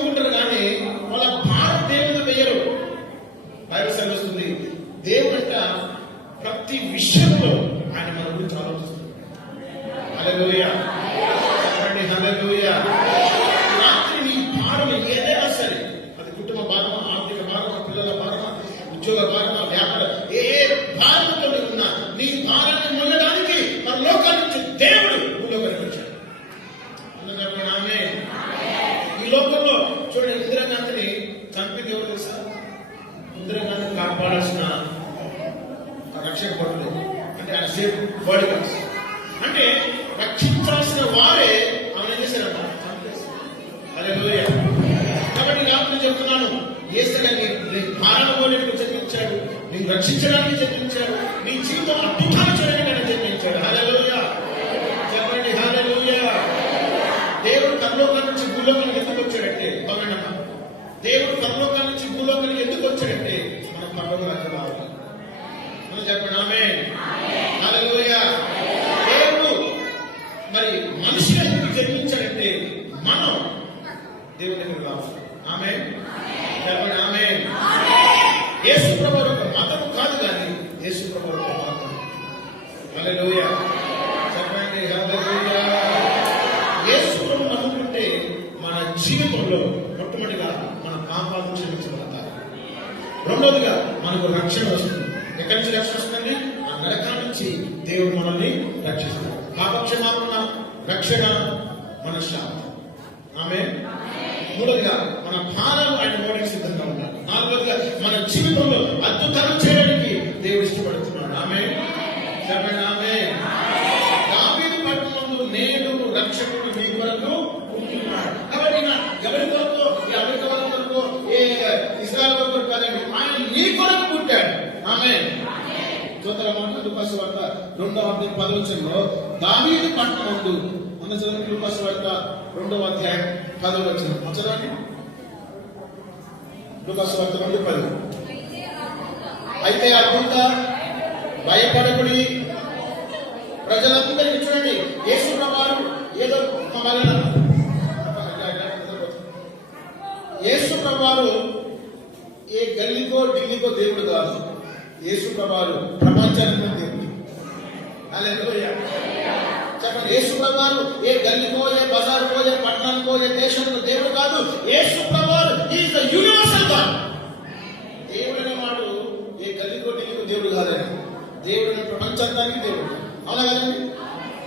దేవుడంట ప్రతి విషయంలో ఆయన మన గురించి ఆలోచిస్తుంది. హల్లెలూయా, చెప్పండి హల్లెలూయా. రాత్రి నీ భారం ఏదైనా సరే, అది కుటుంబ భారమా, ఆర్థిక భారమా, పిల్లల భారమా, ఉద్యోగ భారమా, వ్యాపార ఏ భారంతో ఉన్నా నీ భారాన్ని మొయ్యడానికి మన లోకాల నుంచి దేవుడు భూలోకానికి వచ్చాడు. ఆమె ఈ లోకంలో చూడండి, ఇందిరాగాంధీని చంపింది ఎవరు తెలుసా? ఇందిరాగాంధీని కాపాడాల్సిన రక్షణ పడుతుంది అంటే ఆయన సేఫ్ బాడీ గార్డ్స్, అంటే రక్షించాల్సిన వారే ఆమె ఏం చేశారన్న చంపేశారు. హల్లెలూయా. కాబట్టి రాత్రి చెప్తున్నాను, యేసయ్య నీ భారాన్ని నీకు జన్మించాడు, నీకు రక్షించడానికి జన్మించాడు, నీ జీవితం అద్భుతాలు చేయడానికి ఆయన జన్మించాడు. హల్లెలూయా, చెప్పండి హల్లెలూయా. దేవుడు పరలోకం నుంచి భూలోకానికి ఎందుకు వచ్చాడంటే, అవునమ్మా, దేవుడు పరలోకం నుంచి భూలోకానికి ఎందుకు వచ్చాడంటే మనం పరలోకానికి రావాలి. మనం చెప్పండి ఆమేన్. హల్లెలూయా. దేవుడు మరి మనిషి ఎందుకు జన్మించాడంటే మనం దేవుడి దగ్గరికి రావాలి. ఆమేన్, చెప్పండి ఆమేన్. యేసు ప్రభువు ఒక మతం కాదు, కానీ యేసు ప్రభువు ఒక మార్గం. హల్లెలూయా, చెప్పండి హల్లెలూయా. యేసు ప్రభువు నమ్ముకుంటే మన జీవితంలో మొట్టమొదటిగా మన పాపాలను క్షమించబడతారు. రెండోదిగా మనకు రక్షణ వస్తుంది. ఎక్కడి నుంచి రక్షణ వస్తుంది? ఆ నరకం నుంచి దేవుడు మనల్ని రక్షిస్తాడు. పాపక్షమాపణ, రక్షణ, మన శాంతి. ఆమేన్. మూడోదిగా మన భారాలు ఆయన మోడకి సిద్ధంగా ఉండాలి. నాలుగోదిగా మన జీవితంలో అద్భుతాలు చేయడానికి దేవుడు ఇష్టపడుతున్నాడు. ఆమేన్, చెప్పండి ఆమేన్. దావీదు పట్టణంలో నేడు రక్షకుడు మీ కొరకు ఉంటున్నాడు. కాబట్టి ఎవరి కొరకు? ఈ అమెరికా వాళ్ళ కొరకు, ఏ ఇస్రాయల్ కొరకు కాదండి, ఆయన నీ కొరకు పుట్టాడు. ఆమేన్. చూద్దామా లూకాసు వార్త 2వ అధ్యాయం 10 దావీదు పట్టణమందు ఉన్న చదవండి. లూకాసు వార్త 2వ అధ్యాయం 10 చదవండి. లూకాసు వార్త 2:10. అయితే ఆ దూత భయపడకుడి, ప్రజలందరికీ చూడండి, యేసు ప్రభువారు ఏదో యేసు ప్రభువారు ఏ గల్లీకో ఢిల్లీకో దేవుడు కాదు. యేసు ప్రభువారు ప్రపంచానికి దేవుడు. హల్లెలూయా, చెప్పండి. యేసు ప్రభువారు ఏ గల్లీకో, ఏ బజార్కో, ఏ పట్టణానికో, ఏ దేశానికో దేవుడు కాదు. యేసు ప్రభువారు ఈజ్ ద యూనివర్సల్ గాడ్. దేవుడు అనేవాడు ఏ గల్లీకో ఢిల్లీకో దేవుడు కాదని, దేవుడు ప్రపంచానికి దేవుడు. అవునా కదండి?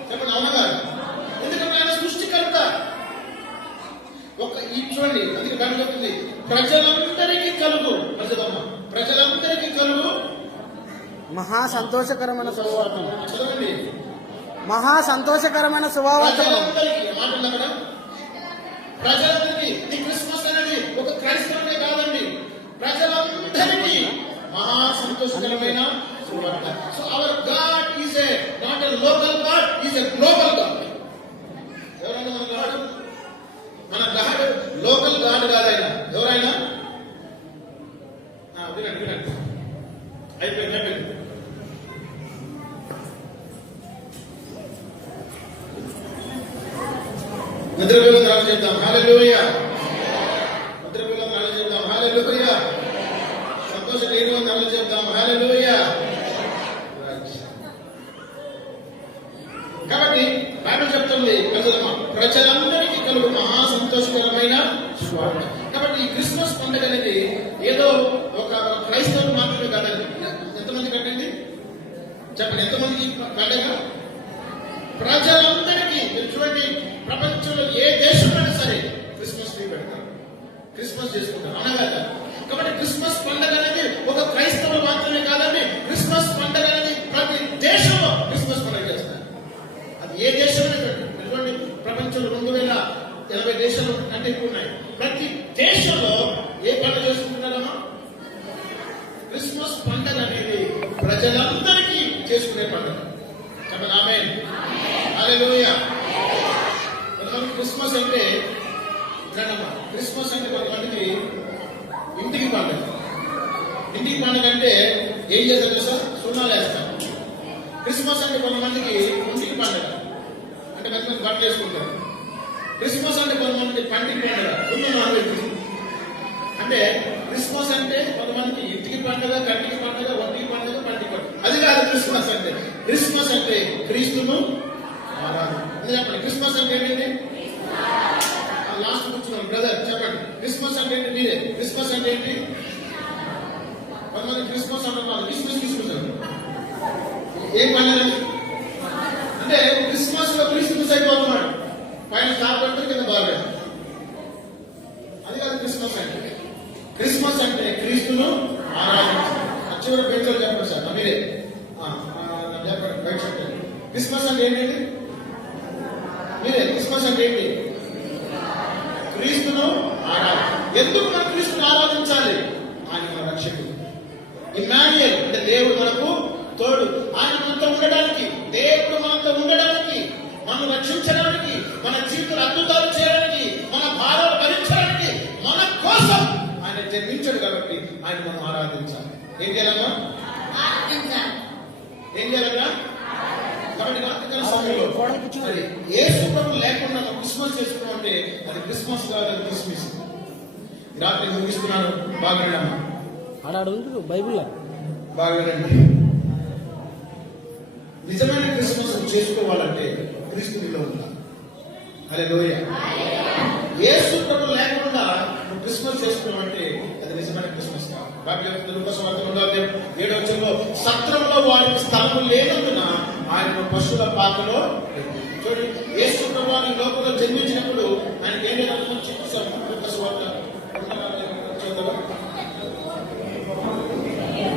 చెప్పండి అవునా కాదు? ఎందుకంటే ఆయన సృష్టికర్త. ఒక ఈ చూడండి, అందుకే దాని చెప్తుంది ప్రజలందరికీ కలుగు. ప్రజలందరికీ కలుగు మహా సంతోషకరమైన శుభవార్తను. చదవండి. మహా సంతోషకరమైన శుభవార్తను. ప్రజలందరికీ ఈ క్రిస్మస్ అనేది ఒక క్రైస్తవులే కాదండి, ప్రజలందరికీ మహా సంతోషకరమైన శుభవార్త. So our God is a not a local God, is a global God. ఎవరైనా మన గాడ్, మన గాడ్ లోకల్ గాడ్ కాదైనా ఎవరైనా వినండి వినండి అయిపోయింది. నిద్రపోయిన రాజు చెప్తాం హల్లెలూయా. నిద్రపోయిన రాజు చెప్తాం హల్లెలూయా. సంతోష నీరు రాజు చెప్తాం హల్లెలూయా. కాబట్టి బైబిల్ చెప్తుంది ప్రజలందరికీ కలుగు మహా సంతోషకరమైన స్వార్థ. కాబట్టి ఈ క్రిస్మస్ పండుగ అనేది ఏదో ఒక క్రైస్తవులు మాత్రమే కాదండి. ఎంతమంది కట్టండి చెప్పండి, ఎంతమందికి పండుగ? ప్రజలందరికీ. మీరు చూడండి, ప్రపంచంలో ఏ దేశమైనా సరే క్రిస్మస్ ట్రీ పెడతారు, క్రిస్మస్ చేసుకుంటారు. అనగా కాబట్టి క్రిస్మస్ పండుగ అనేది ఒక క్రైస్తవులు మాత్రమే కాదండి. క్రిస్మస్ పండుగ అనేది ప్రతి దేశంలో క్రిస్మస్ పండుగ చేస్తారు. అది ఏ దేశమైనా చూడండి, ప్రపంచంలో 2080 దేశాలు కంటే ఎక్కువ ఉన్నాయి. ప్రతి దేశంలో ఏ పండుగ చేసుకుంటున్నారమ్మా? క్రిస్మస్ పండుగ అనేది ప్రజలందరికీ చేసుకునే పండుగ. చెప్పండి ఆమేన్, హల్లెలూయా. క్రిస్మస్ అంటే క్రిస్మస్ అంటే కొంతమందికి ఇంటికి పండుగ. ఇంటికి పండుగ అంటే ఏం చేస్తారు తెలుసా? సున్నాలు వేస్తారు. క్రిస్మస్ అంటే కొంతమందికి ఇంటికి పండుగ అంటే కొంతమంది బట్టలు చేసుకుంటారు. క్రిస్మస్ అంటే కొంతమందికి పంటికి పండుగ, ముందు అంటే క్రిస్మస్ అంటే కొంతమందికి ఇంటికి పండుగ, కంటికి పండుగ, ఒంటికి పండుగ, క్రిస్మస్ అంటే? క్రిస్మస్ అంటే క్రీస్తును ఆరాధన. చెప్పండి, క్రిస్మస్ అంటే ఏంటండి? లాస్ట్ కూర్చున్నాం బ్రదర్, చెప్పండి క్రిస్మస్ అంటే ఏంటి? మీరే క్రిస్మస్ అంటే ఏంటి? కొంతమంది క్రిస్మస్ అంటున్నారు, క్రిస్మస్ తీసుకుంటారు. ఏం పని అంటే క్రిస్మస్ లో క్రిస్మస్ అయిపోతున్నాడు, పైన కాపాడుతూ కింద బాగా. అది కాదు క్రిస్మస్ అంటే. క్రిస్మస్ అంటే క్రీస్తును ఆరాధించాలి. చివరి బయట చెప్పండి సార్, మీరే చెప్పండి బయట చెప్పండి. క్రిస్మస్ అంటే ఏంటి? మీరే క్రిస్మస్ అంటే ఏంటి? క్రీస్తును ఆరాధన. ఎందుకు మనం క్రీస్తును ఆరాధించాలి? ఆయన మన రక్షకుడు, ఇమ్మాన్యుయేల్ అంటే దేవుడు మనకు తోడు. ఆయన మనతో ఉండడానికి, దేవుడు మనతో ఉండడానికి, మనం రక్షించడానికి, మన జీవితాలు అద్భుతాలు చేయడానికి, మన భారాలు భరించడానికి, మన కోసం ఆయన జన్మించాడు. కాబట్టి ఆయన మనం ఆరాధించాలి. ఏం చేయాలన్నా? ఏం చేయాలన్నా? కాబట్టి రాత్రికాల సమయంలో మరి యేసు ప్రభు లేకుండా మనం క్రిస్మస్ చేసుకున్నాం అంటే అది క్రిస్మస్ కాదు, అది క్రిస్మస్. రాత్రి ముగిస్తున్నాను, బాగా వినమ్మా, ఆడాడు బైబిల్ బాగా వినండి. నిజమైన క్రిస్మస్ చేసుకోవాలంటే క్రీస్తునిలో ఉండాలి. హల్లెలూయా. యేసు ప్రభు లేకుండా నువ్వు క్రిస్మస్ చేసుకున్నావంటే అది నిజమైన క్రిస్మస్ కాదు. బైబిల్ లూకాసు వార్త 7వ వచనంలో సత్రంలో వారికి స్థలము లేనందున ఆయన పశువుల పాకలో చూడండి. యేసు ప్రభు ఈ లోకంలో జన్మించినప్పుడు ఆయనకి ఏం లేదని చూపిస్తాం. లూకాసు వార్త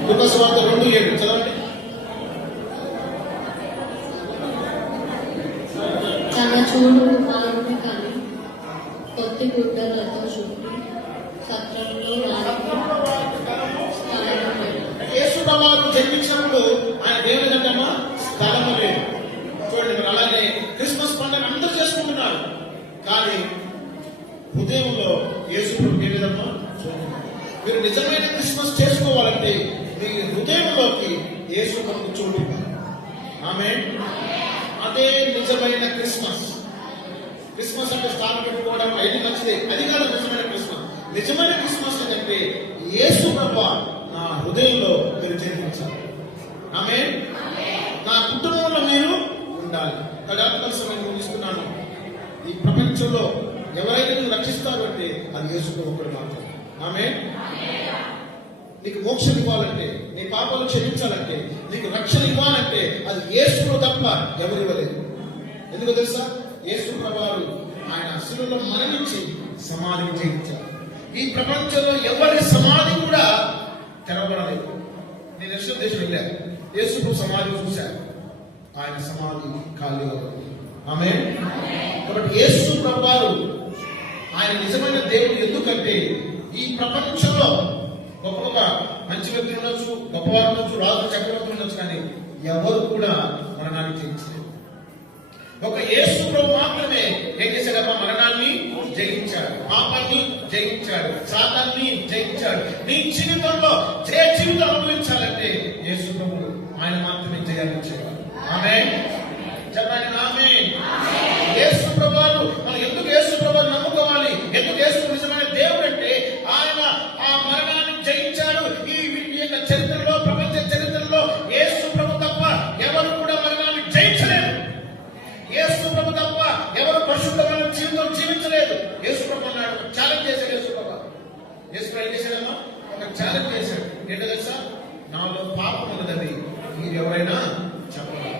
2:7 చదవండి. తన చూడు పాలన కానీ కొత్త గుడ్డలతో చుట్టూ సత్రంలో యేసు ప్రభు జన్మించినప్పుడు ఆయన దేవుని కంటమ్మా స్థలము లేదు. చూడండి, మరి అలాగే క్రిస్మస్ పండుగ అందరూ చేసుకుంటున్నారు, కానీ హృదయంలో యేసు ప్రభు ఏ విధమ్మా చూడండి. మీరు నిజమైన క్రిస్మస్ చేసుకోవాలంటే మీ హృదయంలోకి యేసు ప్రభు చూడు. ఆమేన్. అదే నిజమైన క్రిస్మస్. క్రిస్మస్ అంటే స్థానం పెట్టుకోవడం ఐదు మంచిదే, అది కాదు నిజమైన క్రిస్మస్. నిజమైన క్రిస్మస్ ఏంటంటే యేసు ప్రభు నా హృదయంలో మీరు జన్మించాలి. ఆమేన్. నా కుటుంబంలో మీరు ఉండాలి. రాత్రికాల సమయం ముగిస్తున్నాను. ఈ ప్రపంచంలో ఎవరైతే నువ్వు రక్షిస్తారు అంటే అది యేసు ప్రభు ఒకడు మాత్రం. ఆమేన్. నీకు మోక్షం ఇవ్వాలంటే, నీ పాపాలు క్షమించాలంటే, నీకు రక్షణ ఇవ్వాలంటే అది యేసు తప్ప ఎవరు ఇవ్వలేదు. ఎందుకు తెలుసా? యేసు ప్రభువారు ఆయన శిలువలో మరణించి సమాధిని చేయించారు. ఈ ప్రపంచంలో ఎవరి సమాధి కూడా తెరవబడలేదు. నేను ఇస్రాయేల్ దేశం వెళ్ళాను, యేసు సమాధి చూశాను, ఆయన సమాధి ఖాళీ. ఆమేన్. కాబట్టి యేసు ప్రభువారు ఆయన నిజమైన దేవుడు. ఎందుకంటే ఈ ప్రపంచంలో గొప్ప గొప్ప మంచి వ్యక్తులు ఉండొచ్చు, గొప్పవారు ఉండొచ్చు, రాజు చక్రవర్తులు ఉండొచ్చు, కానీ ఎవరు కూడా మరణాన్ని జయించలేదు. ఒక యేసు ప్రభు మాత్రమే ఏం చేశాడమ్మా? మరణాన్ని జయించాడు, పాపాన్ని జయించాడు, సాతాన్ని జయించాడు. నీ జీవితంలో జయ జీవితం అనుభవించాలంటే యేసు ప్రభు ఆయన మాత్రమే జయించేవాడు. ఆమేన్. చెప్పండి ఆమేన్. యేసు ప్రభువారు మనం ఎందుకు యేసు ప్రభువారు నమ్ముకోవాలి? ఎందుకు యేసు నిజమైన దేవుడు అంటే ఆయన ఆ మరణాన్ని జయించాడు. ఈ యొక్క చరిత్రలో, ప్రపంచ చరిత్రలో యేసు ప్రభు తప్ప ఎవరు కూడా మరణాన్ని జయించలేదు. యేసు ప్రభు తప్ప ఎవరు పరిశుద్ధమైన జీవితం జీవించలేదు. యేసు ప్రభు అన్నాడు, ఛాలెంజ్ చేశాడు. యేసు ప్రభు ఏం చేశాడమ్మా? ఒక ఛాలెంజ్ చేశాడు. ఏంటో తెలుసా? నాలో పాపం ఉన్నదని మీరు ఎవరైనా చెప్పాలి.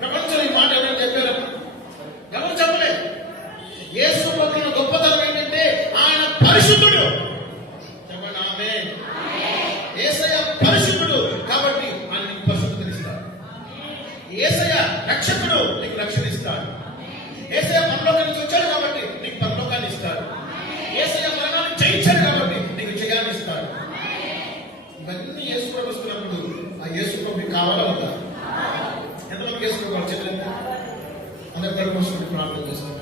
ప్రపంచంలో ఈ మాట ఎవరైనా చెప్పారమ్మా? ఎవరు చెప్పలేదు. యేసు ప్రభు గొప్పతనం ఏంటంటే ఆయన పరిశుద్ధుడు. చెప్పండి ఆమేన్. యేసయ్య పరిశుద్ధుడు కాబట్టి ఆయన నీకు పరిశుద్ధతనిస్తాడు. యేసయ్య రక్షకుడు, నీకు రక్షణ ఇస్తాడు. యేసయ్య పరలోకం నుంచి వచ్చాడు కాబట్టి నీకు పరలోకాన్ని ఇస్తాడు. యేసయ్య మరణాన్ని జయించాడు కాబట్టి నీకు జయాన్ని ఇస్తాడు. ఇవన్నీ యేసు ప్రభు వస్తున్నప్పుడు ఆ యేసు ప్రభు కావాలా వద్దా? ఎంతమంది యేసు ప్రభు వచ్చేది? అందరి కోసం ప్రార్థన చేస్తాం.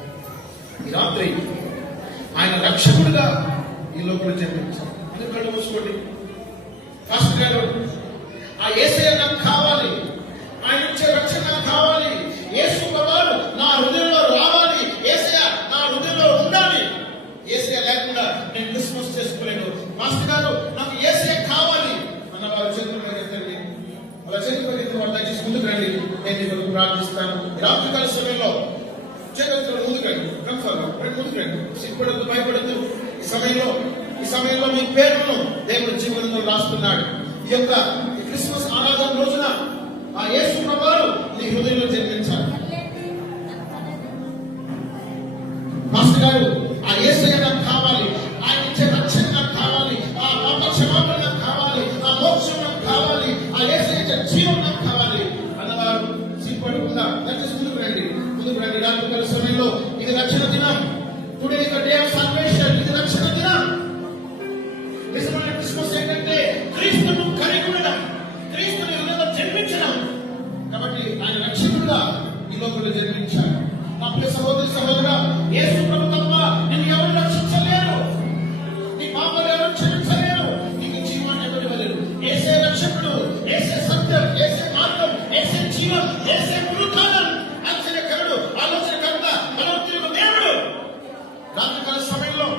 ఈ రాత్రి ఆయన రక్షకుడుగా ఈ లోపల జన్మించాం. అందరి కళ్ళు మూసుకోండి. ఫస్ట్ గారు ఆ యేసయ్య నాకు కావాలి, ఆయన ఇచ్చే రక్షణ నాకు కావాలి, యేసు ప్రభువు నా హృదయంలో రావాలి, యేసయ్య నా హృదయంలో ఉండాలి. యేసయ్య లేకుండా నేను క్రిస్మస్ చేసుకోలేను. మాస్టర్ గారు నాకు యేసయ్య కావాలి అన్నవారు చేతులు ఎత్తండి. ప్రజెంట్ వాళ్ళు దయచేసి ముందుకు రండి. నేను మీ కొరకు ప్రార్థిస్తాను. రాత్రికాల సమయంలో చేతులు ముందుకు రండి. ముందుకు రండి. సిగ్గుపడద్దు, భయపడద్దు. ఈ సమయంలో మీ పేరును దేవుడు జీవనంలో రాస్తున్నాడు. ఈ యొక్క క్రిస్మస్ ఆరాధన రోజున ఆ యేసు ప్రభువు నీ హృదయంలో జన్మించాలి. మాస్టర్ గారు, ఆ యేసయ్య నాకు కావాలి, ఆయన ఇచ్చే రక్షణ నాకు కావాలి, ఆ పాప క్షమాపణ నాకు కావాలి, ఆ మోక్షం నాకు కావాలి, ఆ యేసయ్య ఇచ్చే జీవం నాకు కావాలి అన్నవారు సిగ్గుపడకుండా దయచేసి ముందుకు రండి. రాత్రికాల సమయంలో ఇది రక్షణ దినం. Today is the day of salvation. ఇది రక్షణ దినం. నిజమైన క్రిస్మస్ ఏంటంటే క్రీస్తును కలిగి ఉండడం, క్రీస్తుని హృదయంలో జన్మించడం. కాబట్టి ఆయన రక్షకుడుగా ఈ లోకంలో జన్మించాడు. నా ప్రియ సహోదరి సహోదరా, యేసు ప్రభు తప్ప నిన్ను ఎవరు రక్షించలేరు. నీ పాపాలు ఎవరు క్షమించలేరు. నీకు జీవాన్ని ఎవరు ఇవ్వలేరు. యేసే రక్షకుడు, యేసే సత్యం, యేసే మార్గం, యేసే జీవం, యేసే పునరుత్థానం, ఆశ్చర్యకరుడు, ఆలోచనకర్త, బలవంతుడు దేవుడు. రాత్రికాల సమయంలో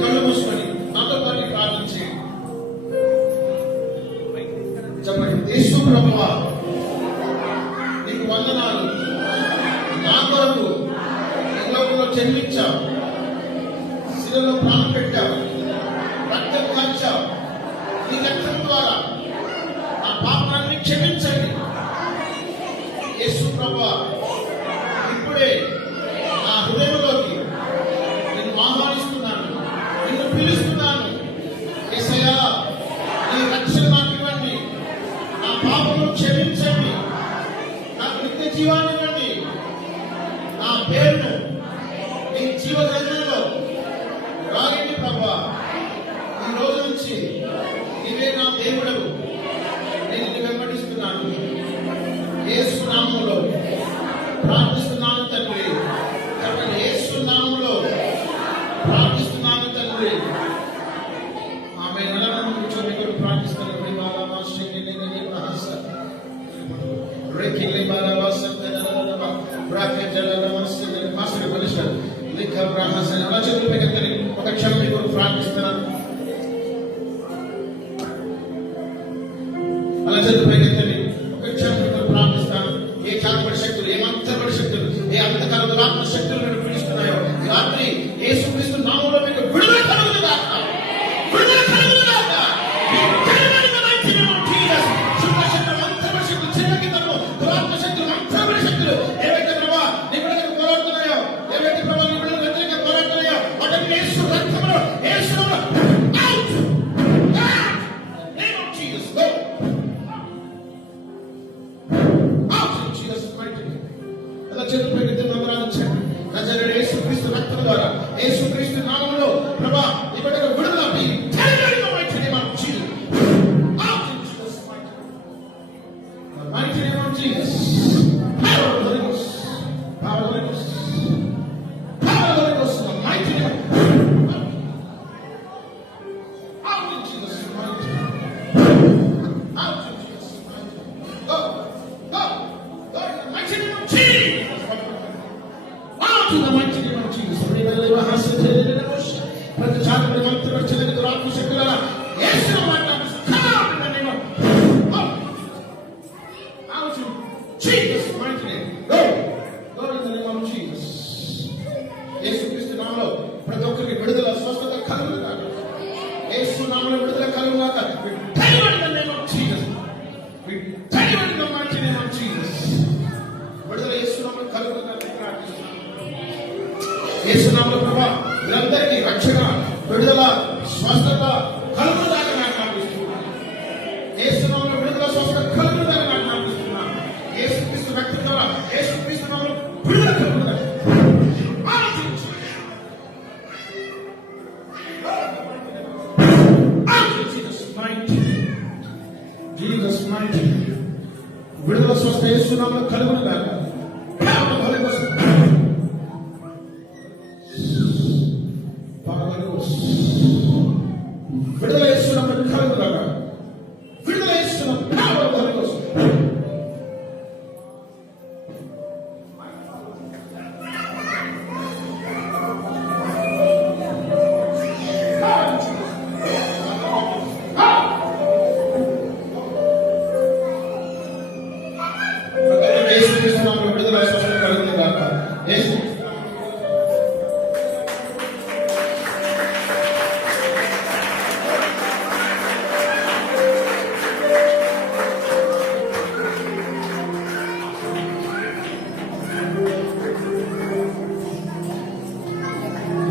కళ్ళు మూసుకొని నాతో పాటు ప్రార్థించి చెప్పండి. యేసు ప్రభువా, నీకు వందనాలు. నా కొరకు ఈ లోకంలో జన్మించావు, శిలలో ప్రాణం పెట్టావు, రక్తం కాల్చావు. నీ రక్తం ద్వారా నా పాపాన్ని క్షమించండి. యేసు ప్రభువా, ఇప్పుడే నా హృదయంలోకి నేను ఆహ్వానిస్తున్నాను, నిన్ను పిలుస్తున్నాను. యేసయ్యా, నీ రక్షణ నాకు ఇవ్వండి, నా పాపము క్షమించండి, నాకు నిత్య జీవాన్ని ఇవ్వండి, నా పేరును నీ జీవ గ్రంథంలో రాయండి ప్రభువా. ఈ రోజు నుంచి నీవే నా దేవుడవు, నేను నిన్ను వెంబడిస్తున్నాను. యేసు నామములో ప్రార్థిస్తున్నాను తండ్రి. కాబట్టి యేసు నామములో ప్రార్థిస్తున్నాను తండ్రి. ఆమె నలభై కూర్చొని కూడా ప్రార్థిస్తున్నాను. ఒక క్షణం మీ కొరకు ప్రార్థిస్తున్నాను. అలా చదువుతాయి. ఒక క్షేత్రంలో ప్రార్థిస్తాను. ఏ చాకబడి శక్తులు, ఏ మంత్రబడి శక్తులు, ఏ అంతకాల ఆత్మ శక్తులు నేను పీడిస్తున్నాయో ఈ రాత్రి యేసుక్రీస్తు నామములో మీకు విడుదల కలుగునుగాక. విడుదల కలుగునుగాక. ఈ విడుదల mighty name of Jesus. శుద్ధ శక్తులు, మంత్రబడి శక్తులు, చిన్నకితము, దురాత్మ శక్తులు, మంత్రబడి శక్తులు ఏవైతే ప్రభా నీ బిడ్డలకు పోరాడుతున్నాయో, ఏవైతే ప్రభా నీ బిడ్డలకు వ్యతిరేకంగా పోరాడుతున్నాయో వాటిని యేసు రక్తములో, యేసు నామములో out. Name of Jesus. Go. చేతులపైకి ఆరాధించండి. నజరేయుడైన యేసుక్రీస్తు రక్తం ద్వారా, యేసుక్రీస్తు నామములో ప్రభా నీ బిడ్డకు విడుదల mighty name of Jesus. Out in Jesus' mighty name of Jesus. Power of the Holy Ghost. Power of the Holy Ghost. Power of the Holy Ghost. Mighty name. Out in Jesus' mighty name. Out in Jesus' mighty name. Go. Go. Go in the mighty name of Jesus. In the mighty name of Jesus. ప్రతి చాకబడి మంత్రబడి చిన్నకి దురాత్మ శక్తులారా యేసు నామములో come in the name of out in Jesus' mighty name. Go. Go in the name of Jesus. యేసుక్రీస్తు నామములో ప్రతి ఒక్కరికి విడుదల, స్వస్థత కలుగునుగాక. యేసు నామములో విడుదల కలుగునుగాక. We deliver in the name of Jesus. We deliver in the mighty name of Jesus. విడుదల యేసు నామములో కలుగునుగాక. యేసు నామములో ప్రభా వీరందరికీ రక్షణ, విడుదల, స్వస్థత కలుగునుగాక నాకు ప్రార్థిస్తున్నాను. యేసు నామములో విడుదల, స్వస్థత కలుగునుగాక నాకు ప్రార్థిస్తున్నాను. యేసుక్రీస్తు రక్తం ద్వారా, యేసుక్రీస్తు నామములో విడుదల కలుగునుగాక. Jesus mighty. విడుదల, స్వస్థత యేసు నామములో కలుగునుగాక. విడుదల యేసు నామములో కలుగునుగాక. విడుదల యేసు నామములో power of the Holy Ghost. యేసుక్రీస్తు నామములో విడుదల, స్వస్థత కలుగునుగాక. యేసు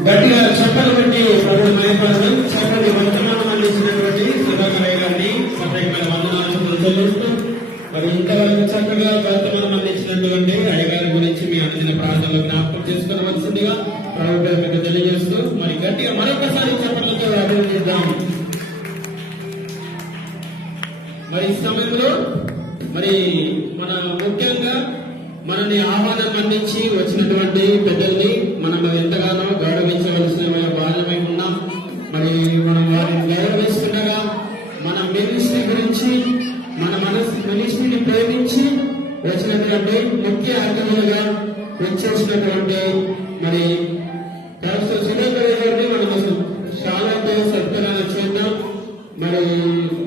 గట్టిగా చెప్పలు పెట్టి ప్రభు మహిమపడదు. చెప్పండి. వర్తమానం అందించినటువంటి సుధాకరయ్య గారిని ప్రత్యేకమైన వందనాలు చెల్లిస్తూ మరి ఇంతవరకు చక్కగా వర్తమానం అందించినటువంటి అయ్యగారి గురించి మీ అందిన ప్రార్థనలు జ్ఞాపకం చేసుకోవలసిందిగా ప్రభు పేరు మీకు తెలియజేస్తూ మరి గట్టిగా మరొకసారి చెప్పలతో అభినందిద్దాం. మరి ఈ సమయంలో మరి మన ముఖ్యంగా మనల్ని ఆహ్వానం అందించి వచ్చినటువంటి పెద్దల్ని మనం ఎంతగానో గౌరవించవలసిన బాధ్యమై ఉన్నాం. మరి మనం వారిని గౌరవిస్తుండగా మన మినిస్ట్రీ గురించి, మన మినిస్ట్రీని ప్రేమించి వచ్చినటువంటి ముఖ్య అతిథులుగా వచ్చేసినటువంటి మరి డాక్టర్ సురేంద్ర గారిని మనం చాలాతో సత్కారాలు చేద్దాం. మరి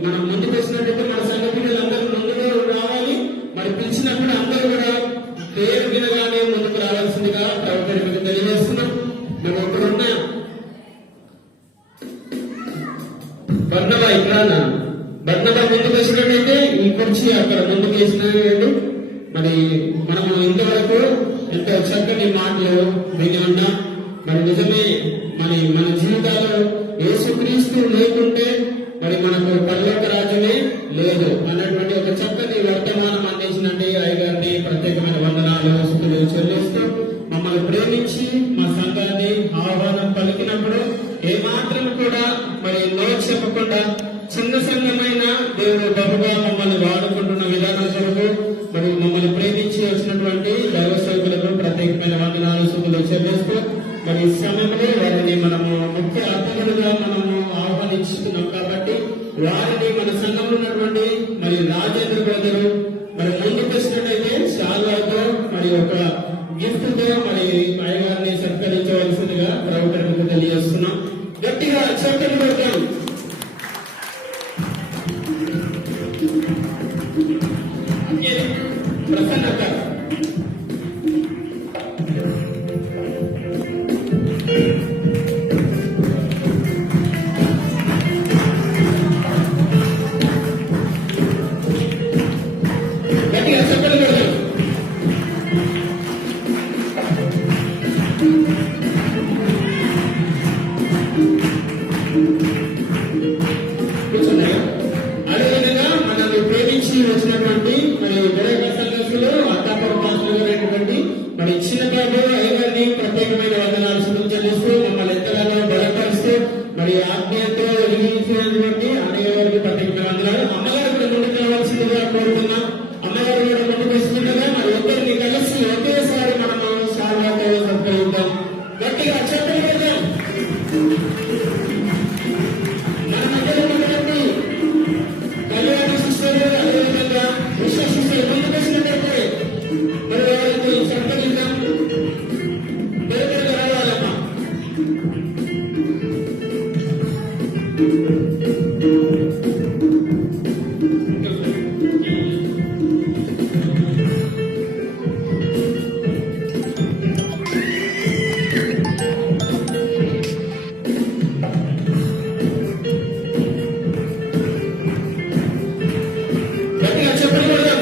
మనం ముందుకు వచ్చినట్టు మన సంఘ పిల్లలందరూ ముందుగా రావాలి. మరి పిలిచినప్పుడు అందరూ కూడా పేరు వినగానే ముందుకు రావాల్సిందిగా ప్రభుత్వం మీకు తెలియజేస్తున్నాం. మరి ఇక్కడున్న బర్ణబా ఇక్కడ బర్ణబా ముందుకు వచ్చినట్టయితే ఈ కుర్చీ అక్కడ ముందుకు వేసినట్టు మరి మనం ఇంతవరకు ఎంతో చక్కని మాటలు విని ఉన్నాం. మరి నిజమే మన జీవితాల్లో యేసుక్రీస్తు లేకుంటే మరి మనకు పరలోక రాజ్యమే లేదు అన్నటువంటి ఒక చక్కని వర్తమానం అందించినట్టు అయ్యగారిని ప్రత్యేకమైన వందనాలు, స్తుతులు చెల్లిస్తూ మమ్మల్ని ప్రేమించి మా సంఘాన్ని ఆహ్వానం పలికినప్పుడు ఏమాత్రం కూడా మరి నో చెప్పకుండా చిన్న సంఘమైన దేవుడు బహుగా మమ్మల్ని వాడుకుంటున్న విధానం కొరకు మరి మమ్మల్ని ప్రేమించి వచ్చినటువంటి దైవ సేవకులకు ప్రత్యేకమైన వందనాలు, స్తుతులు చెల్లిస్తూ మరి ఈ సమయంలో వారిని మనము ముఖ్య అతిథులుగా మనము ఆహ్వానిస్తున్నాం కాబట్టి వారిని మన సంఘంలో ఉన్నటువంటి మరి రాజేంద్ర బ్రదరు మరి ముందుకు వచ్చినట్టయితే శాల్వాతో మరి ఒక గిఫ్ట్ తో మరి అయ్యగారిని సత్కరించవలసిందిగా ప్రభుత్వానికి తెలియజేస్తున్నాం. గట్టిగా చక్కని ప్రసన్నత. గట్టిగా చెప్పలు కొడదాం. కూర్చున్నాయా? అదేవిధంగా మనల్ని ప్రేమించి వచ్చినటువంటి మరి వివేక సంఘస్థులు అత్తాపరపాసులు అనేటువంటి మరి చిన్న బాబు అయ్యగారిని ప్రత్యేకమైన వందనాలు చెల్లిస్తూ మమ్మల్ని ఎంతగానో బలపరుస్తూ మరి ఆత్మీయతో వెలిగించినటువంటి అన్నయ్య గారికి ప్రత్యేకమైన వందనాలు. అమ్మగారు కూడా ముందుకు రావాల్సిందిగా కోరుతున్నాం. అమ్మగారు కూడా ముందుకు వస్తుండగా మరి ఒక్కరిని కలిసి ఒకేసారి మనము సార్వాతో సత్కరిద్దాం. గట్టిగా చెప్పలు పెడదాం. మన మధ్యలో ఉన్నటువంటి కళ్యాణ శిష్యులు అదేవిధంగా విశ్వ శిష్యులు ముందుకు వచ్చినట్టయితే మరి వారికి సత్కరిద్దాం. దేవుడికి రావాలమ్మా. గట్టిగా చెప్పలు కొడదాం.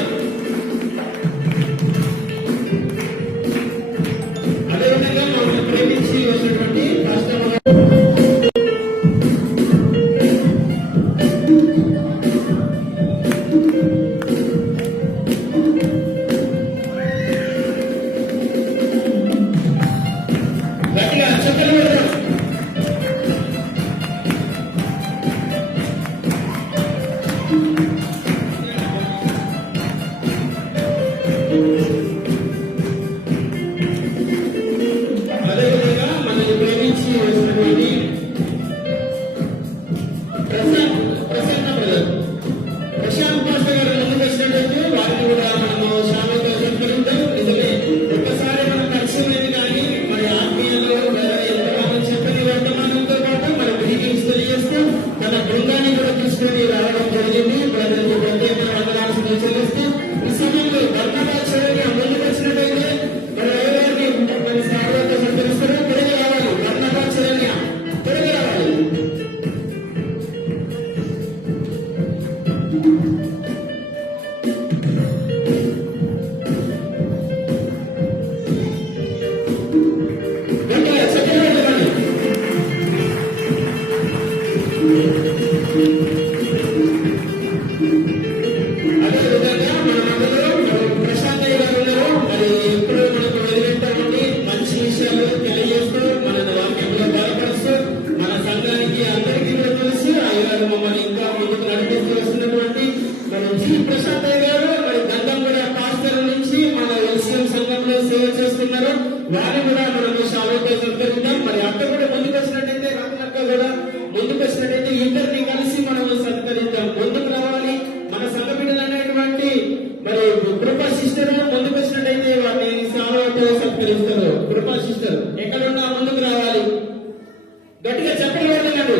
అదేవిధంగా మమ్మల్ని ప్రేమించి వచ్చినటువంటి పాస్టర్ గారు గట్టిగా చెప్పలు కొడదాం. అదేవిధంగా మనల్ని ప్రేమించి వచ్చినటువంటి ప్రసన్న బ్రదర్ ప్రశాంత్ పాస్టర్ గారు ముందుకు వచ్చినట్టు వారిని కూడా మనము శాంతితో సత్కరిద్దాం. నిజమే ఒక్కసారి మనం పరిచయమైంది కానీ మరి ఆత్మీయులు ఎంతగానో చెప్పని వర్తమానంతో పాటు మన గ్రీటింగ్స్ తెలియజేస్తూ మన బృందాన్ని కూడా తీసుకొని రావడం జరిగింది. బ్రదర్కి ప్రత్యేకమైన వందనాలు చెల్లిస్తూ ఈ సమయంలో ధర్మరాచార్య ముందుకు వచ్చినట్టయితే మన అయ్యగారిని మన సార్వతో సత్కరిస్తారు. తిరిగి రావాలి. ధర్మరాచార్య తిరిగి రావాలి. గట్టిగా చెప్పలు కొడదామండి. అదేవిధంగా మన మధ్యలో ప్రశాంతయ్య గారు ఉన్నారు. మరి ఎప్పుడు మనకు వెలుగుతామండి మంచి విషయాలు తెలియజేస్తూ మన వాక్యంలో బలపరుస్తూ మన సంఘానికి అందరికీ కూడా తెలిసి అయ్యగారు మమ్మల్ని ఇంకా ముందుకు నడిపిస్తూ వస్తున్నటువంటి మన జి ప్రశాంతయ్య గారు మరి గంగం కూడా పాస్టర్ నుంచి మన ఎల్సీఎం సంఘంలో సేవ చేస్తున్నారు. వారిని కూడా మనము శాలువాతో సత్కరిద్దాం. మరి అక్క కూడా ముందుకు వచ్చినట్టయితే రత్నక్క కూడా ముందుకు వచ్చినట్టయితే ఇద్దరిని కలిసి మనము సత్కరిద్దాం. ముందుకు రావాలి. మన సంఘ బిడ్డలు అనేటువంటి మరి కృపా సిస్టర్ ముందుకు వచ్చినట్టయితే వారిని శాలువాతో సత్కరిస్తారు. కృపా సిస్టర్ ఎక్కడున్నా ముందుకు రావాలి. గట్టిగా చెప్పలు కొడదామండి.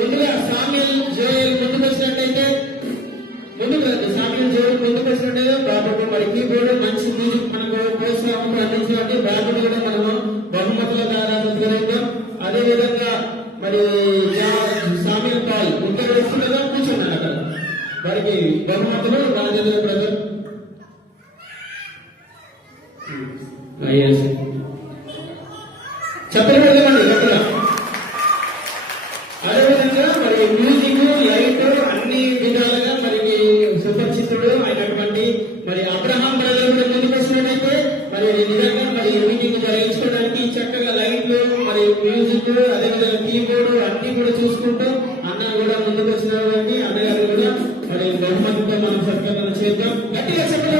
ముందుగా సామ్యుల్ జోయల్ ముందుకు వచ్చినట్టయితే ముందుకు రండి. సామ్యుల్ జోయల్ ముందుకు వచ్చినట్టయితే బాబు మరి కీబోర్డ్ మంచి మ్యూజిక్ మనకు ప్రోత్సాహం అందించినట్టు బాబు కూడా మనము బహుమతుల ద్వారా సత్కరిద్దాం. అదే విధంగా మరి సామ్యుల్ పాల్ ఇద్దరు వస్తుండగా కూర్చున్నాడు అక్కడ. వారికి బహుమతులు రాజేంద్ర బ్రదర్ చెప్పండి గట్టిగా. అదేవిధంగా మరి మ్యూజిక్ లైట్ అన్ని విధాలుగా మరి సుపరిచితుడు అయినటువంటి మరి అబ్రహాం బ్రదర్ కూడా ముందుకు వస్తున్నట్టయితే మరి నిజంగా మరి మీటింగ్ జరిగించుకోవడానికి చక్కగా లైట్లు మరి మ్యూజిక్ అదేవిధంగా కీబోర్డ్ అన్ని కూడా చూసుకుంటూ అన్న కూడా ముందుకు వచ్చినటువంటి అన్నగారు కూడా మరి బహుమతితో మనం సత్కరణ చేద్దాం. గట్టిగా చెప్పండి.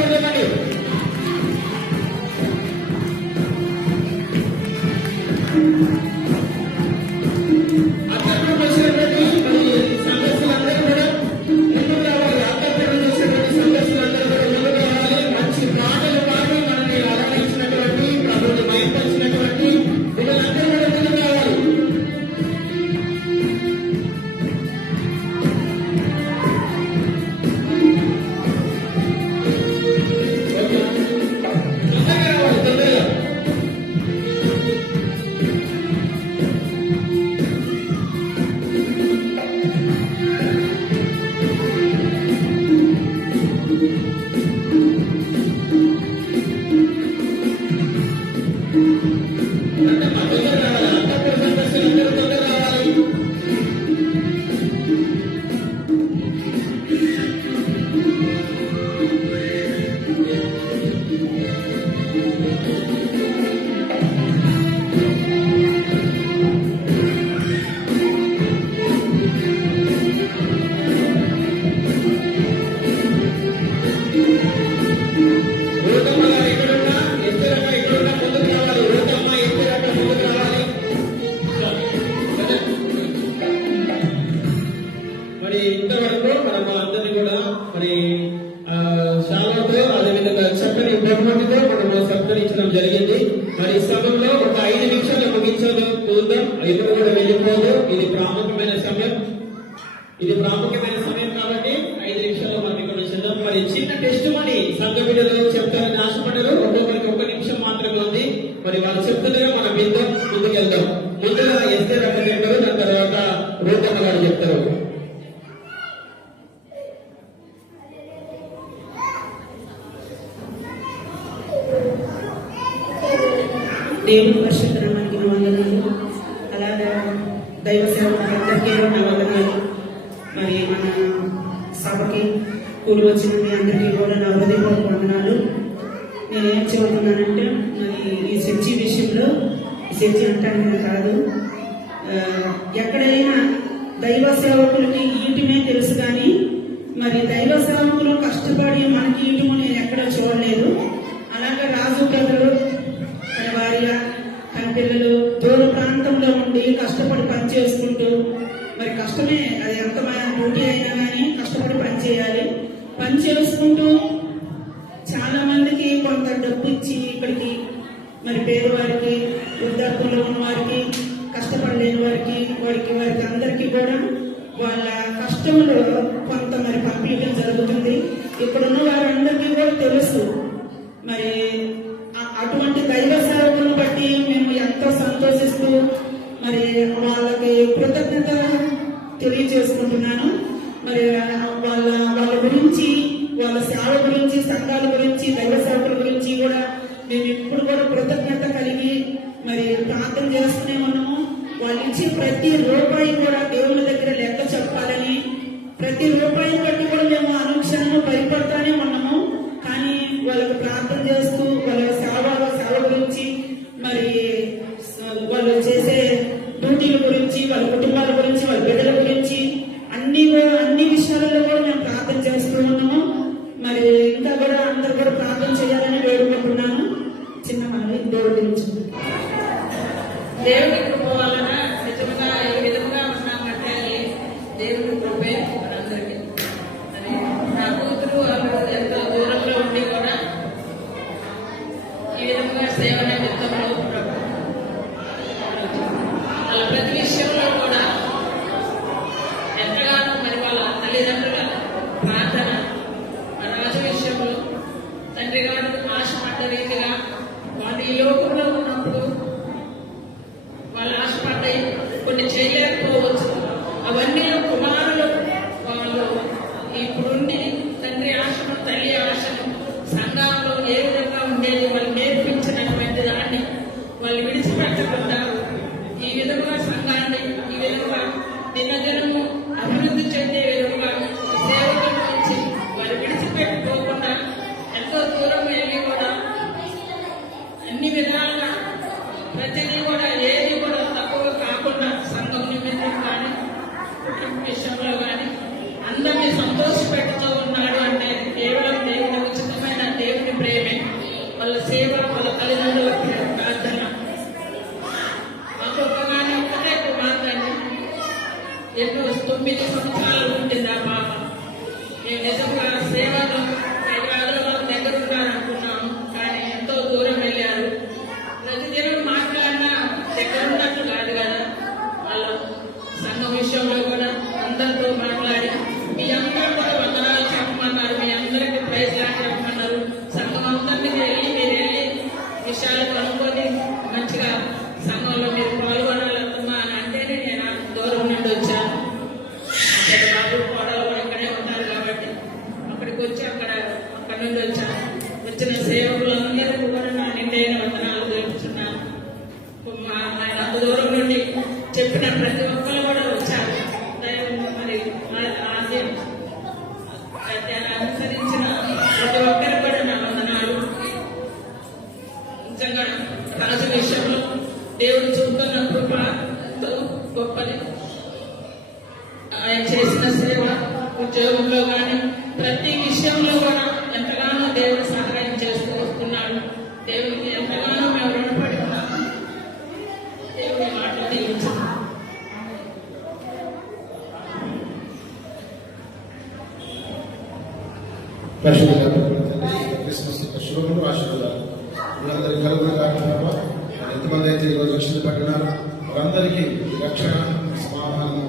జరిగింది. మరి ఈ సమయంలో ఒక 5 నిమిషాలు ముగించడం చూద్దాం. ఎప్పుడు కూడా వెళ్ళిపోదు. ఇది ప్రాముఖ్యమైన సమయం కాబట్టి 5 నిమిషాల్లో మనం ఇక్కడ చేద్దాం. మరి చిన్న టెస్ట్ మనీ సంఘ బిడ్డలు చెప్తారని ఆశపడ్డారు. ఒక్కొక్కరికి 1 నిమిషం మాత్రమే ఉంది. మరి వాళ్ళు చెప్తుండగా మనం విందాం, ముందుకెళ్దాం. ముందుగా ఎస్టే రకం చెప్తారు, దాని తర్వాత రూపమ్మ గారు చెప్తారు. దేవుని పరిశుద్ధనామానికి వందనాలు. అలాగే దైవ సేవకులందరికీ నా వందనాలు. మరి మన సభకి కూడి వచ్చిన మీ అందరికీ కూడా నా హృదయపూర్వక వందనాలు. నేనేం చెబుతున్నానంటే మరి ఈ చర్చి విషయంలో ఈ చర్చి అంటాను కాదు, ఎక్కడైనా దైవ సేవకులకి ఈటమే తెలుసు కానీ మరి దైవ సేవకులు కష్టపడి మనకి ఈటము నేను ఎక్కడ చూడలేదు. అలాగే రాజు బ్రదరు తన భార్య తన పిల్లలు దూర ప్రాంతంలో ఉండి కష్టపడి పని చేసుకుంటూ, మరి కష్టమే అది ఎంతమైన డ్యూటీ అయినా కానీ కష్టపడి పని చేయాలి. పని చేసుకుంటూ చాలా మందికి కొంత డబ్బు ఇచ్చి ఇక్కడికి మరి పేదవారికి, వృద్ధాప్యంలో ఉన్న వారికి, కష్టపడలేని వారికి అందరికీ కూడా వాళ్ళ కష్టంలో కొంత మరి పంపించడం జరుగుతుంది. ఇక్కడున్న వారందరికీ కూడా తెలుసు. మరి అటువంటి దైవ సేవకులను బట్టి మేము ఎంతో సంతోషిస్తూ మరి వాళ్ళకి కృతజ్ఞత తెలియజేసుకుంటున్నాను. మరి వాళ్ళ గురించి, వాళ్ళ సేవ గురించి, సంఘాల గురించి, దైవ సేవకుల గురించి కూడా మేము ఎప్పుడు కూడా కృతజ్ఞత కలిగి మరి ప్రార్థన చేస్తూనే ఉన్నాము. వాళ్ళు ఇచ్చే ప్రతి రూపాయి కూడా దేవుని దగ్గర లెక్క చెప్పాలని, ప్రతి రూపాయిని బట్టి కూడా మేము అనుక్షణము భయపడతానే ఉన్నాము. కానీ వాళ్ళకు ప్రార్థన చేస్తూ వాళ్ళ సేవ గురించి, మరి వాళ్ళు చేసే డ్యూటీల గురించి, వాళ్ళ కుటుంబాల గురించి, వాళ్ళ బిడ్డల గురించి అన్ని విషయాలలో కూడా మేము ప్రార్థన చేస్తూ ఉన్నాము. మరి ఇంకా కూడా అందరూ కూడా ప్రార్థన చేయాలని వేడుకుంటున్నాను. చిన్న మనవి దేవుడి గురించి. దేవుడి కృప వలన నిజంగా ఈ విధంగా ఉన్న ఎన్నో 9 సంవత్సరాలు ఉంటుంది ఆ పాప. మేము నిజంగా సేవలు హైదరాబాద్లో వాళ్ళ దగ్గర ఉన్నారనుకున్నాము, కానీ ఎంతో దూరం వెళ్ళారు. ప్రతిదినం మాట్లాడినా దగ్గర ఉన్నట్లు కాదు కదా. వాళ్ళ సంఘం విషయంలో కూడా అందరితో మాట్లాడి మీ అందరూ కూడా వందనాలు చెప్పమన్నారు, మీ అందరికీ ప్రైజ్ లాగా చెప్పమన్నారు. సంఘం అందరినీ వెళ్ళి మీరు వెళ్ళి విషయాలు కనుక్కొని మంచిగా సంఘంలో మీరు పాల్గొనాలమ్మా అని అంటేనే నేను దూరం నుండి వచ్చాను. అక్కడ బాబు కోడలు కూడా ఇక్కడే ఉంటారు కాబట్టి అక్కడికి వచ్చి అక్కడ నుండి వచ్చాను. వచ్చిన సేవకులందరూ కూడా నా నిండైన వందనాలు తెలుపుతున్నాను. ఆయన అంత దూరం నుండి చెప్పిన ప్రతి ఒక్కరు కూడా వచ్చారు. మరి అనుసరించిన ప్రతి ఒక్కరు కూడా నా వందనాలు. నిజంగా రాజు విషయంలో దేవుడు చూపుతున్న కృప ఎంతో గొప్పది. ఆయన చేసిన సేవ ఉద్యోగంలో కానీ ప్రతి విషయంలో కూడా ఎంతగానో దేవుడు సహాయం చేస్తూ వస్తున్నాడు. దేవుడికి ఎంతగానో మేము రుణపడి ఉన్నాము. దేవుడి మాటలు దీవించాము. క్రిస్మస్ శుభములు ఆశీర్వాదాలు వీళ్ళందరికీ కలుగులు కాకుండా ఎంతమంది అయితే ఈరోజు రక్షణ పడినారు వారందరికీ ఈ రక్షణ సమాధానం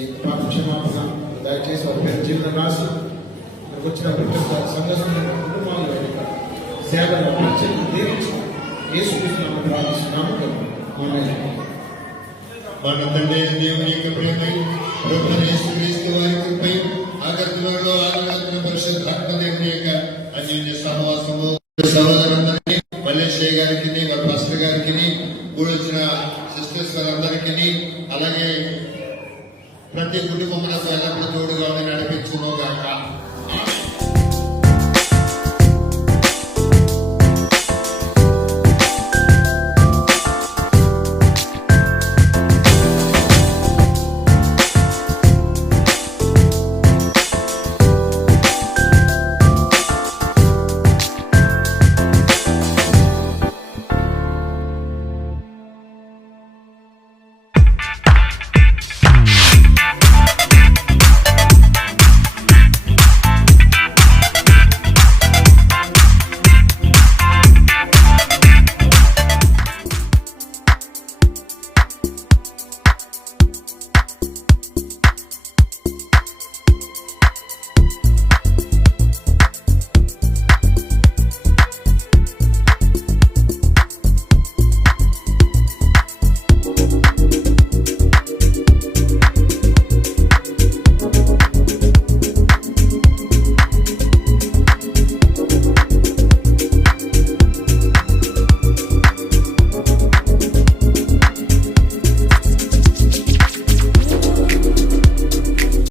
ఈ పాప క్షమాపణ దయచేసి వారి పేరు జీవితం రాసి ఇక్కడికి వచ్చిన ప్రతి ఒక్క సంఘస్థుల కుటుంబాలు సేవలు ప్రత్యేక దీవించి యేసుక్రీస్తునామమున ప్రార్థిస్తున్నాము. మన తండ్రి దేవుని యొక్క ప్రేమై ప్రభువైన యేసుక్రీస్తు వారి కృపై ఆగర్తులలో ఆరాధన పరిశుద్ధాత్మ దేవుని యొక్క అన్యోన్య సహవాసము సహోదరులందరికీ మల్లేశ్వర గారికి వారి పాస్టర్ గారికి కూడొచ్చిన సిస్టర్స్ అందరికీ అలాగే ప్రతి కుటుంబంలో ఎల్లప్పుడూ తోడుగా నడిపించుకోగాక.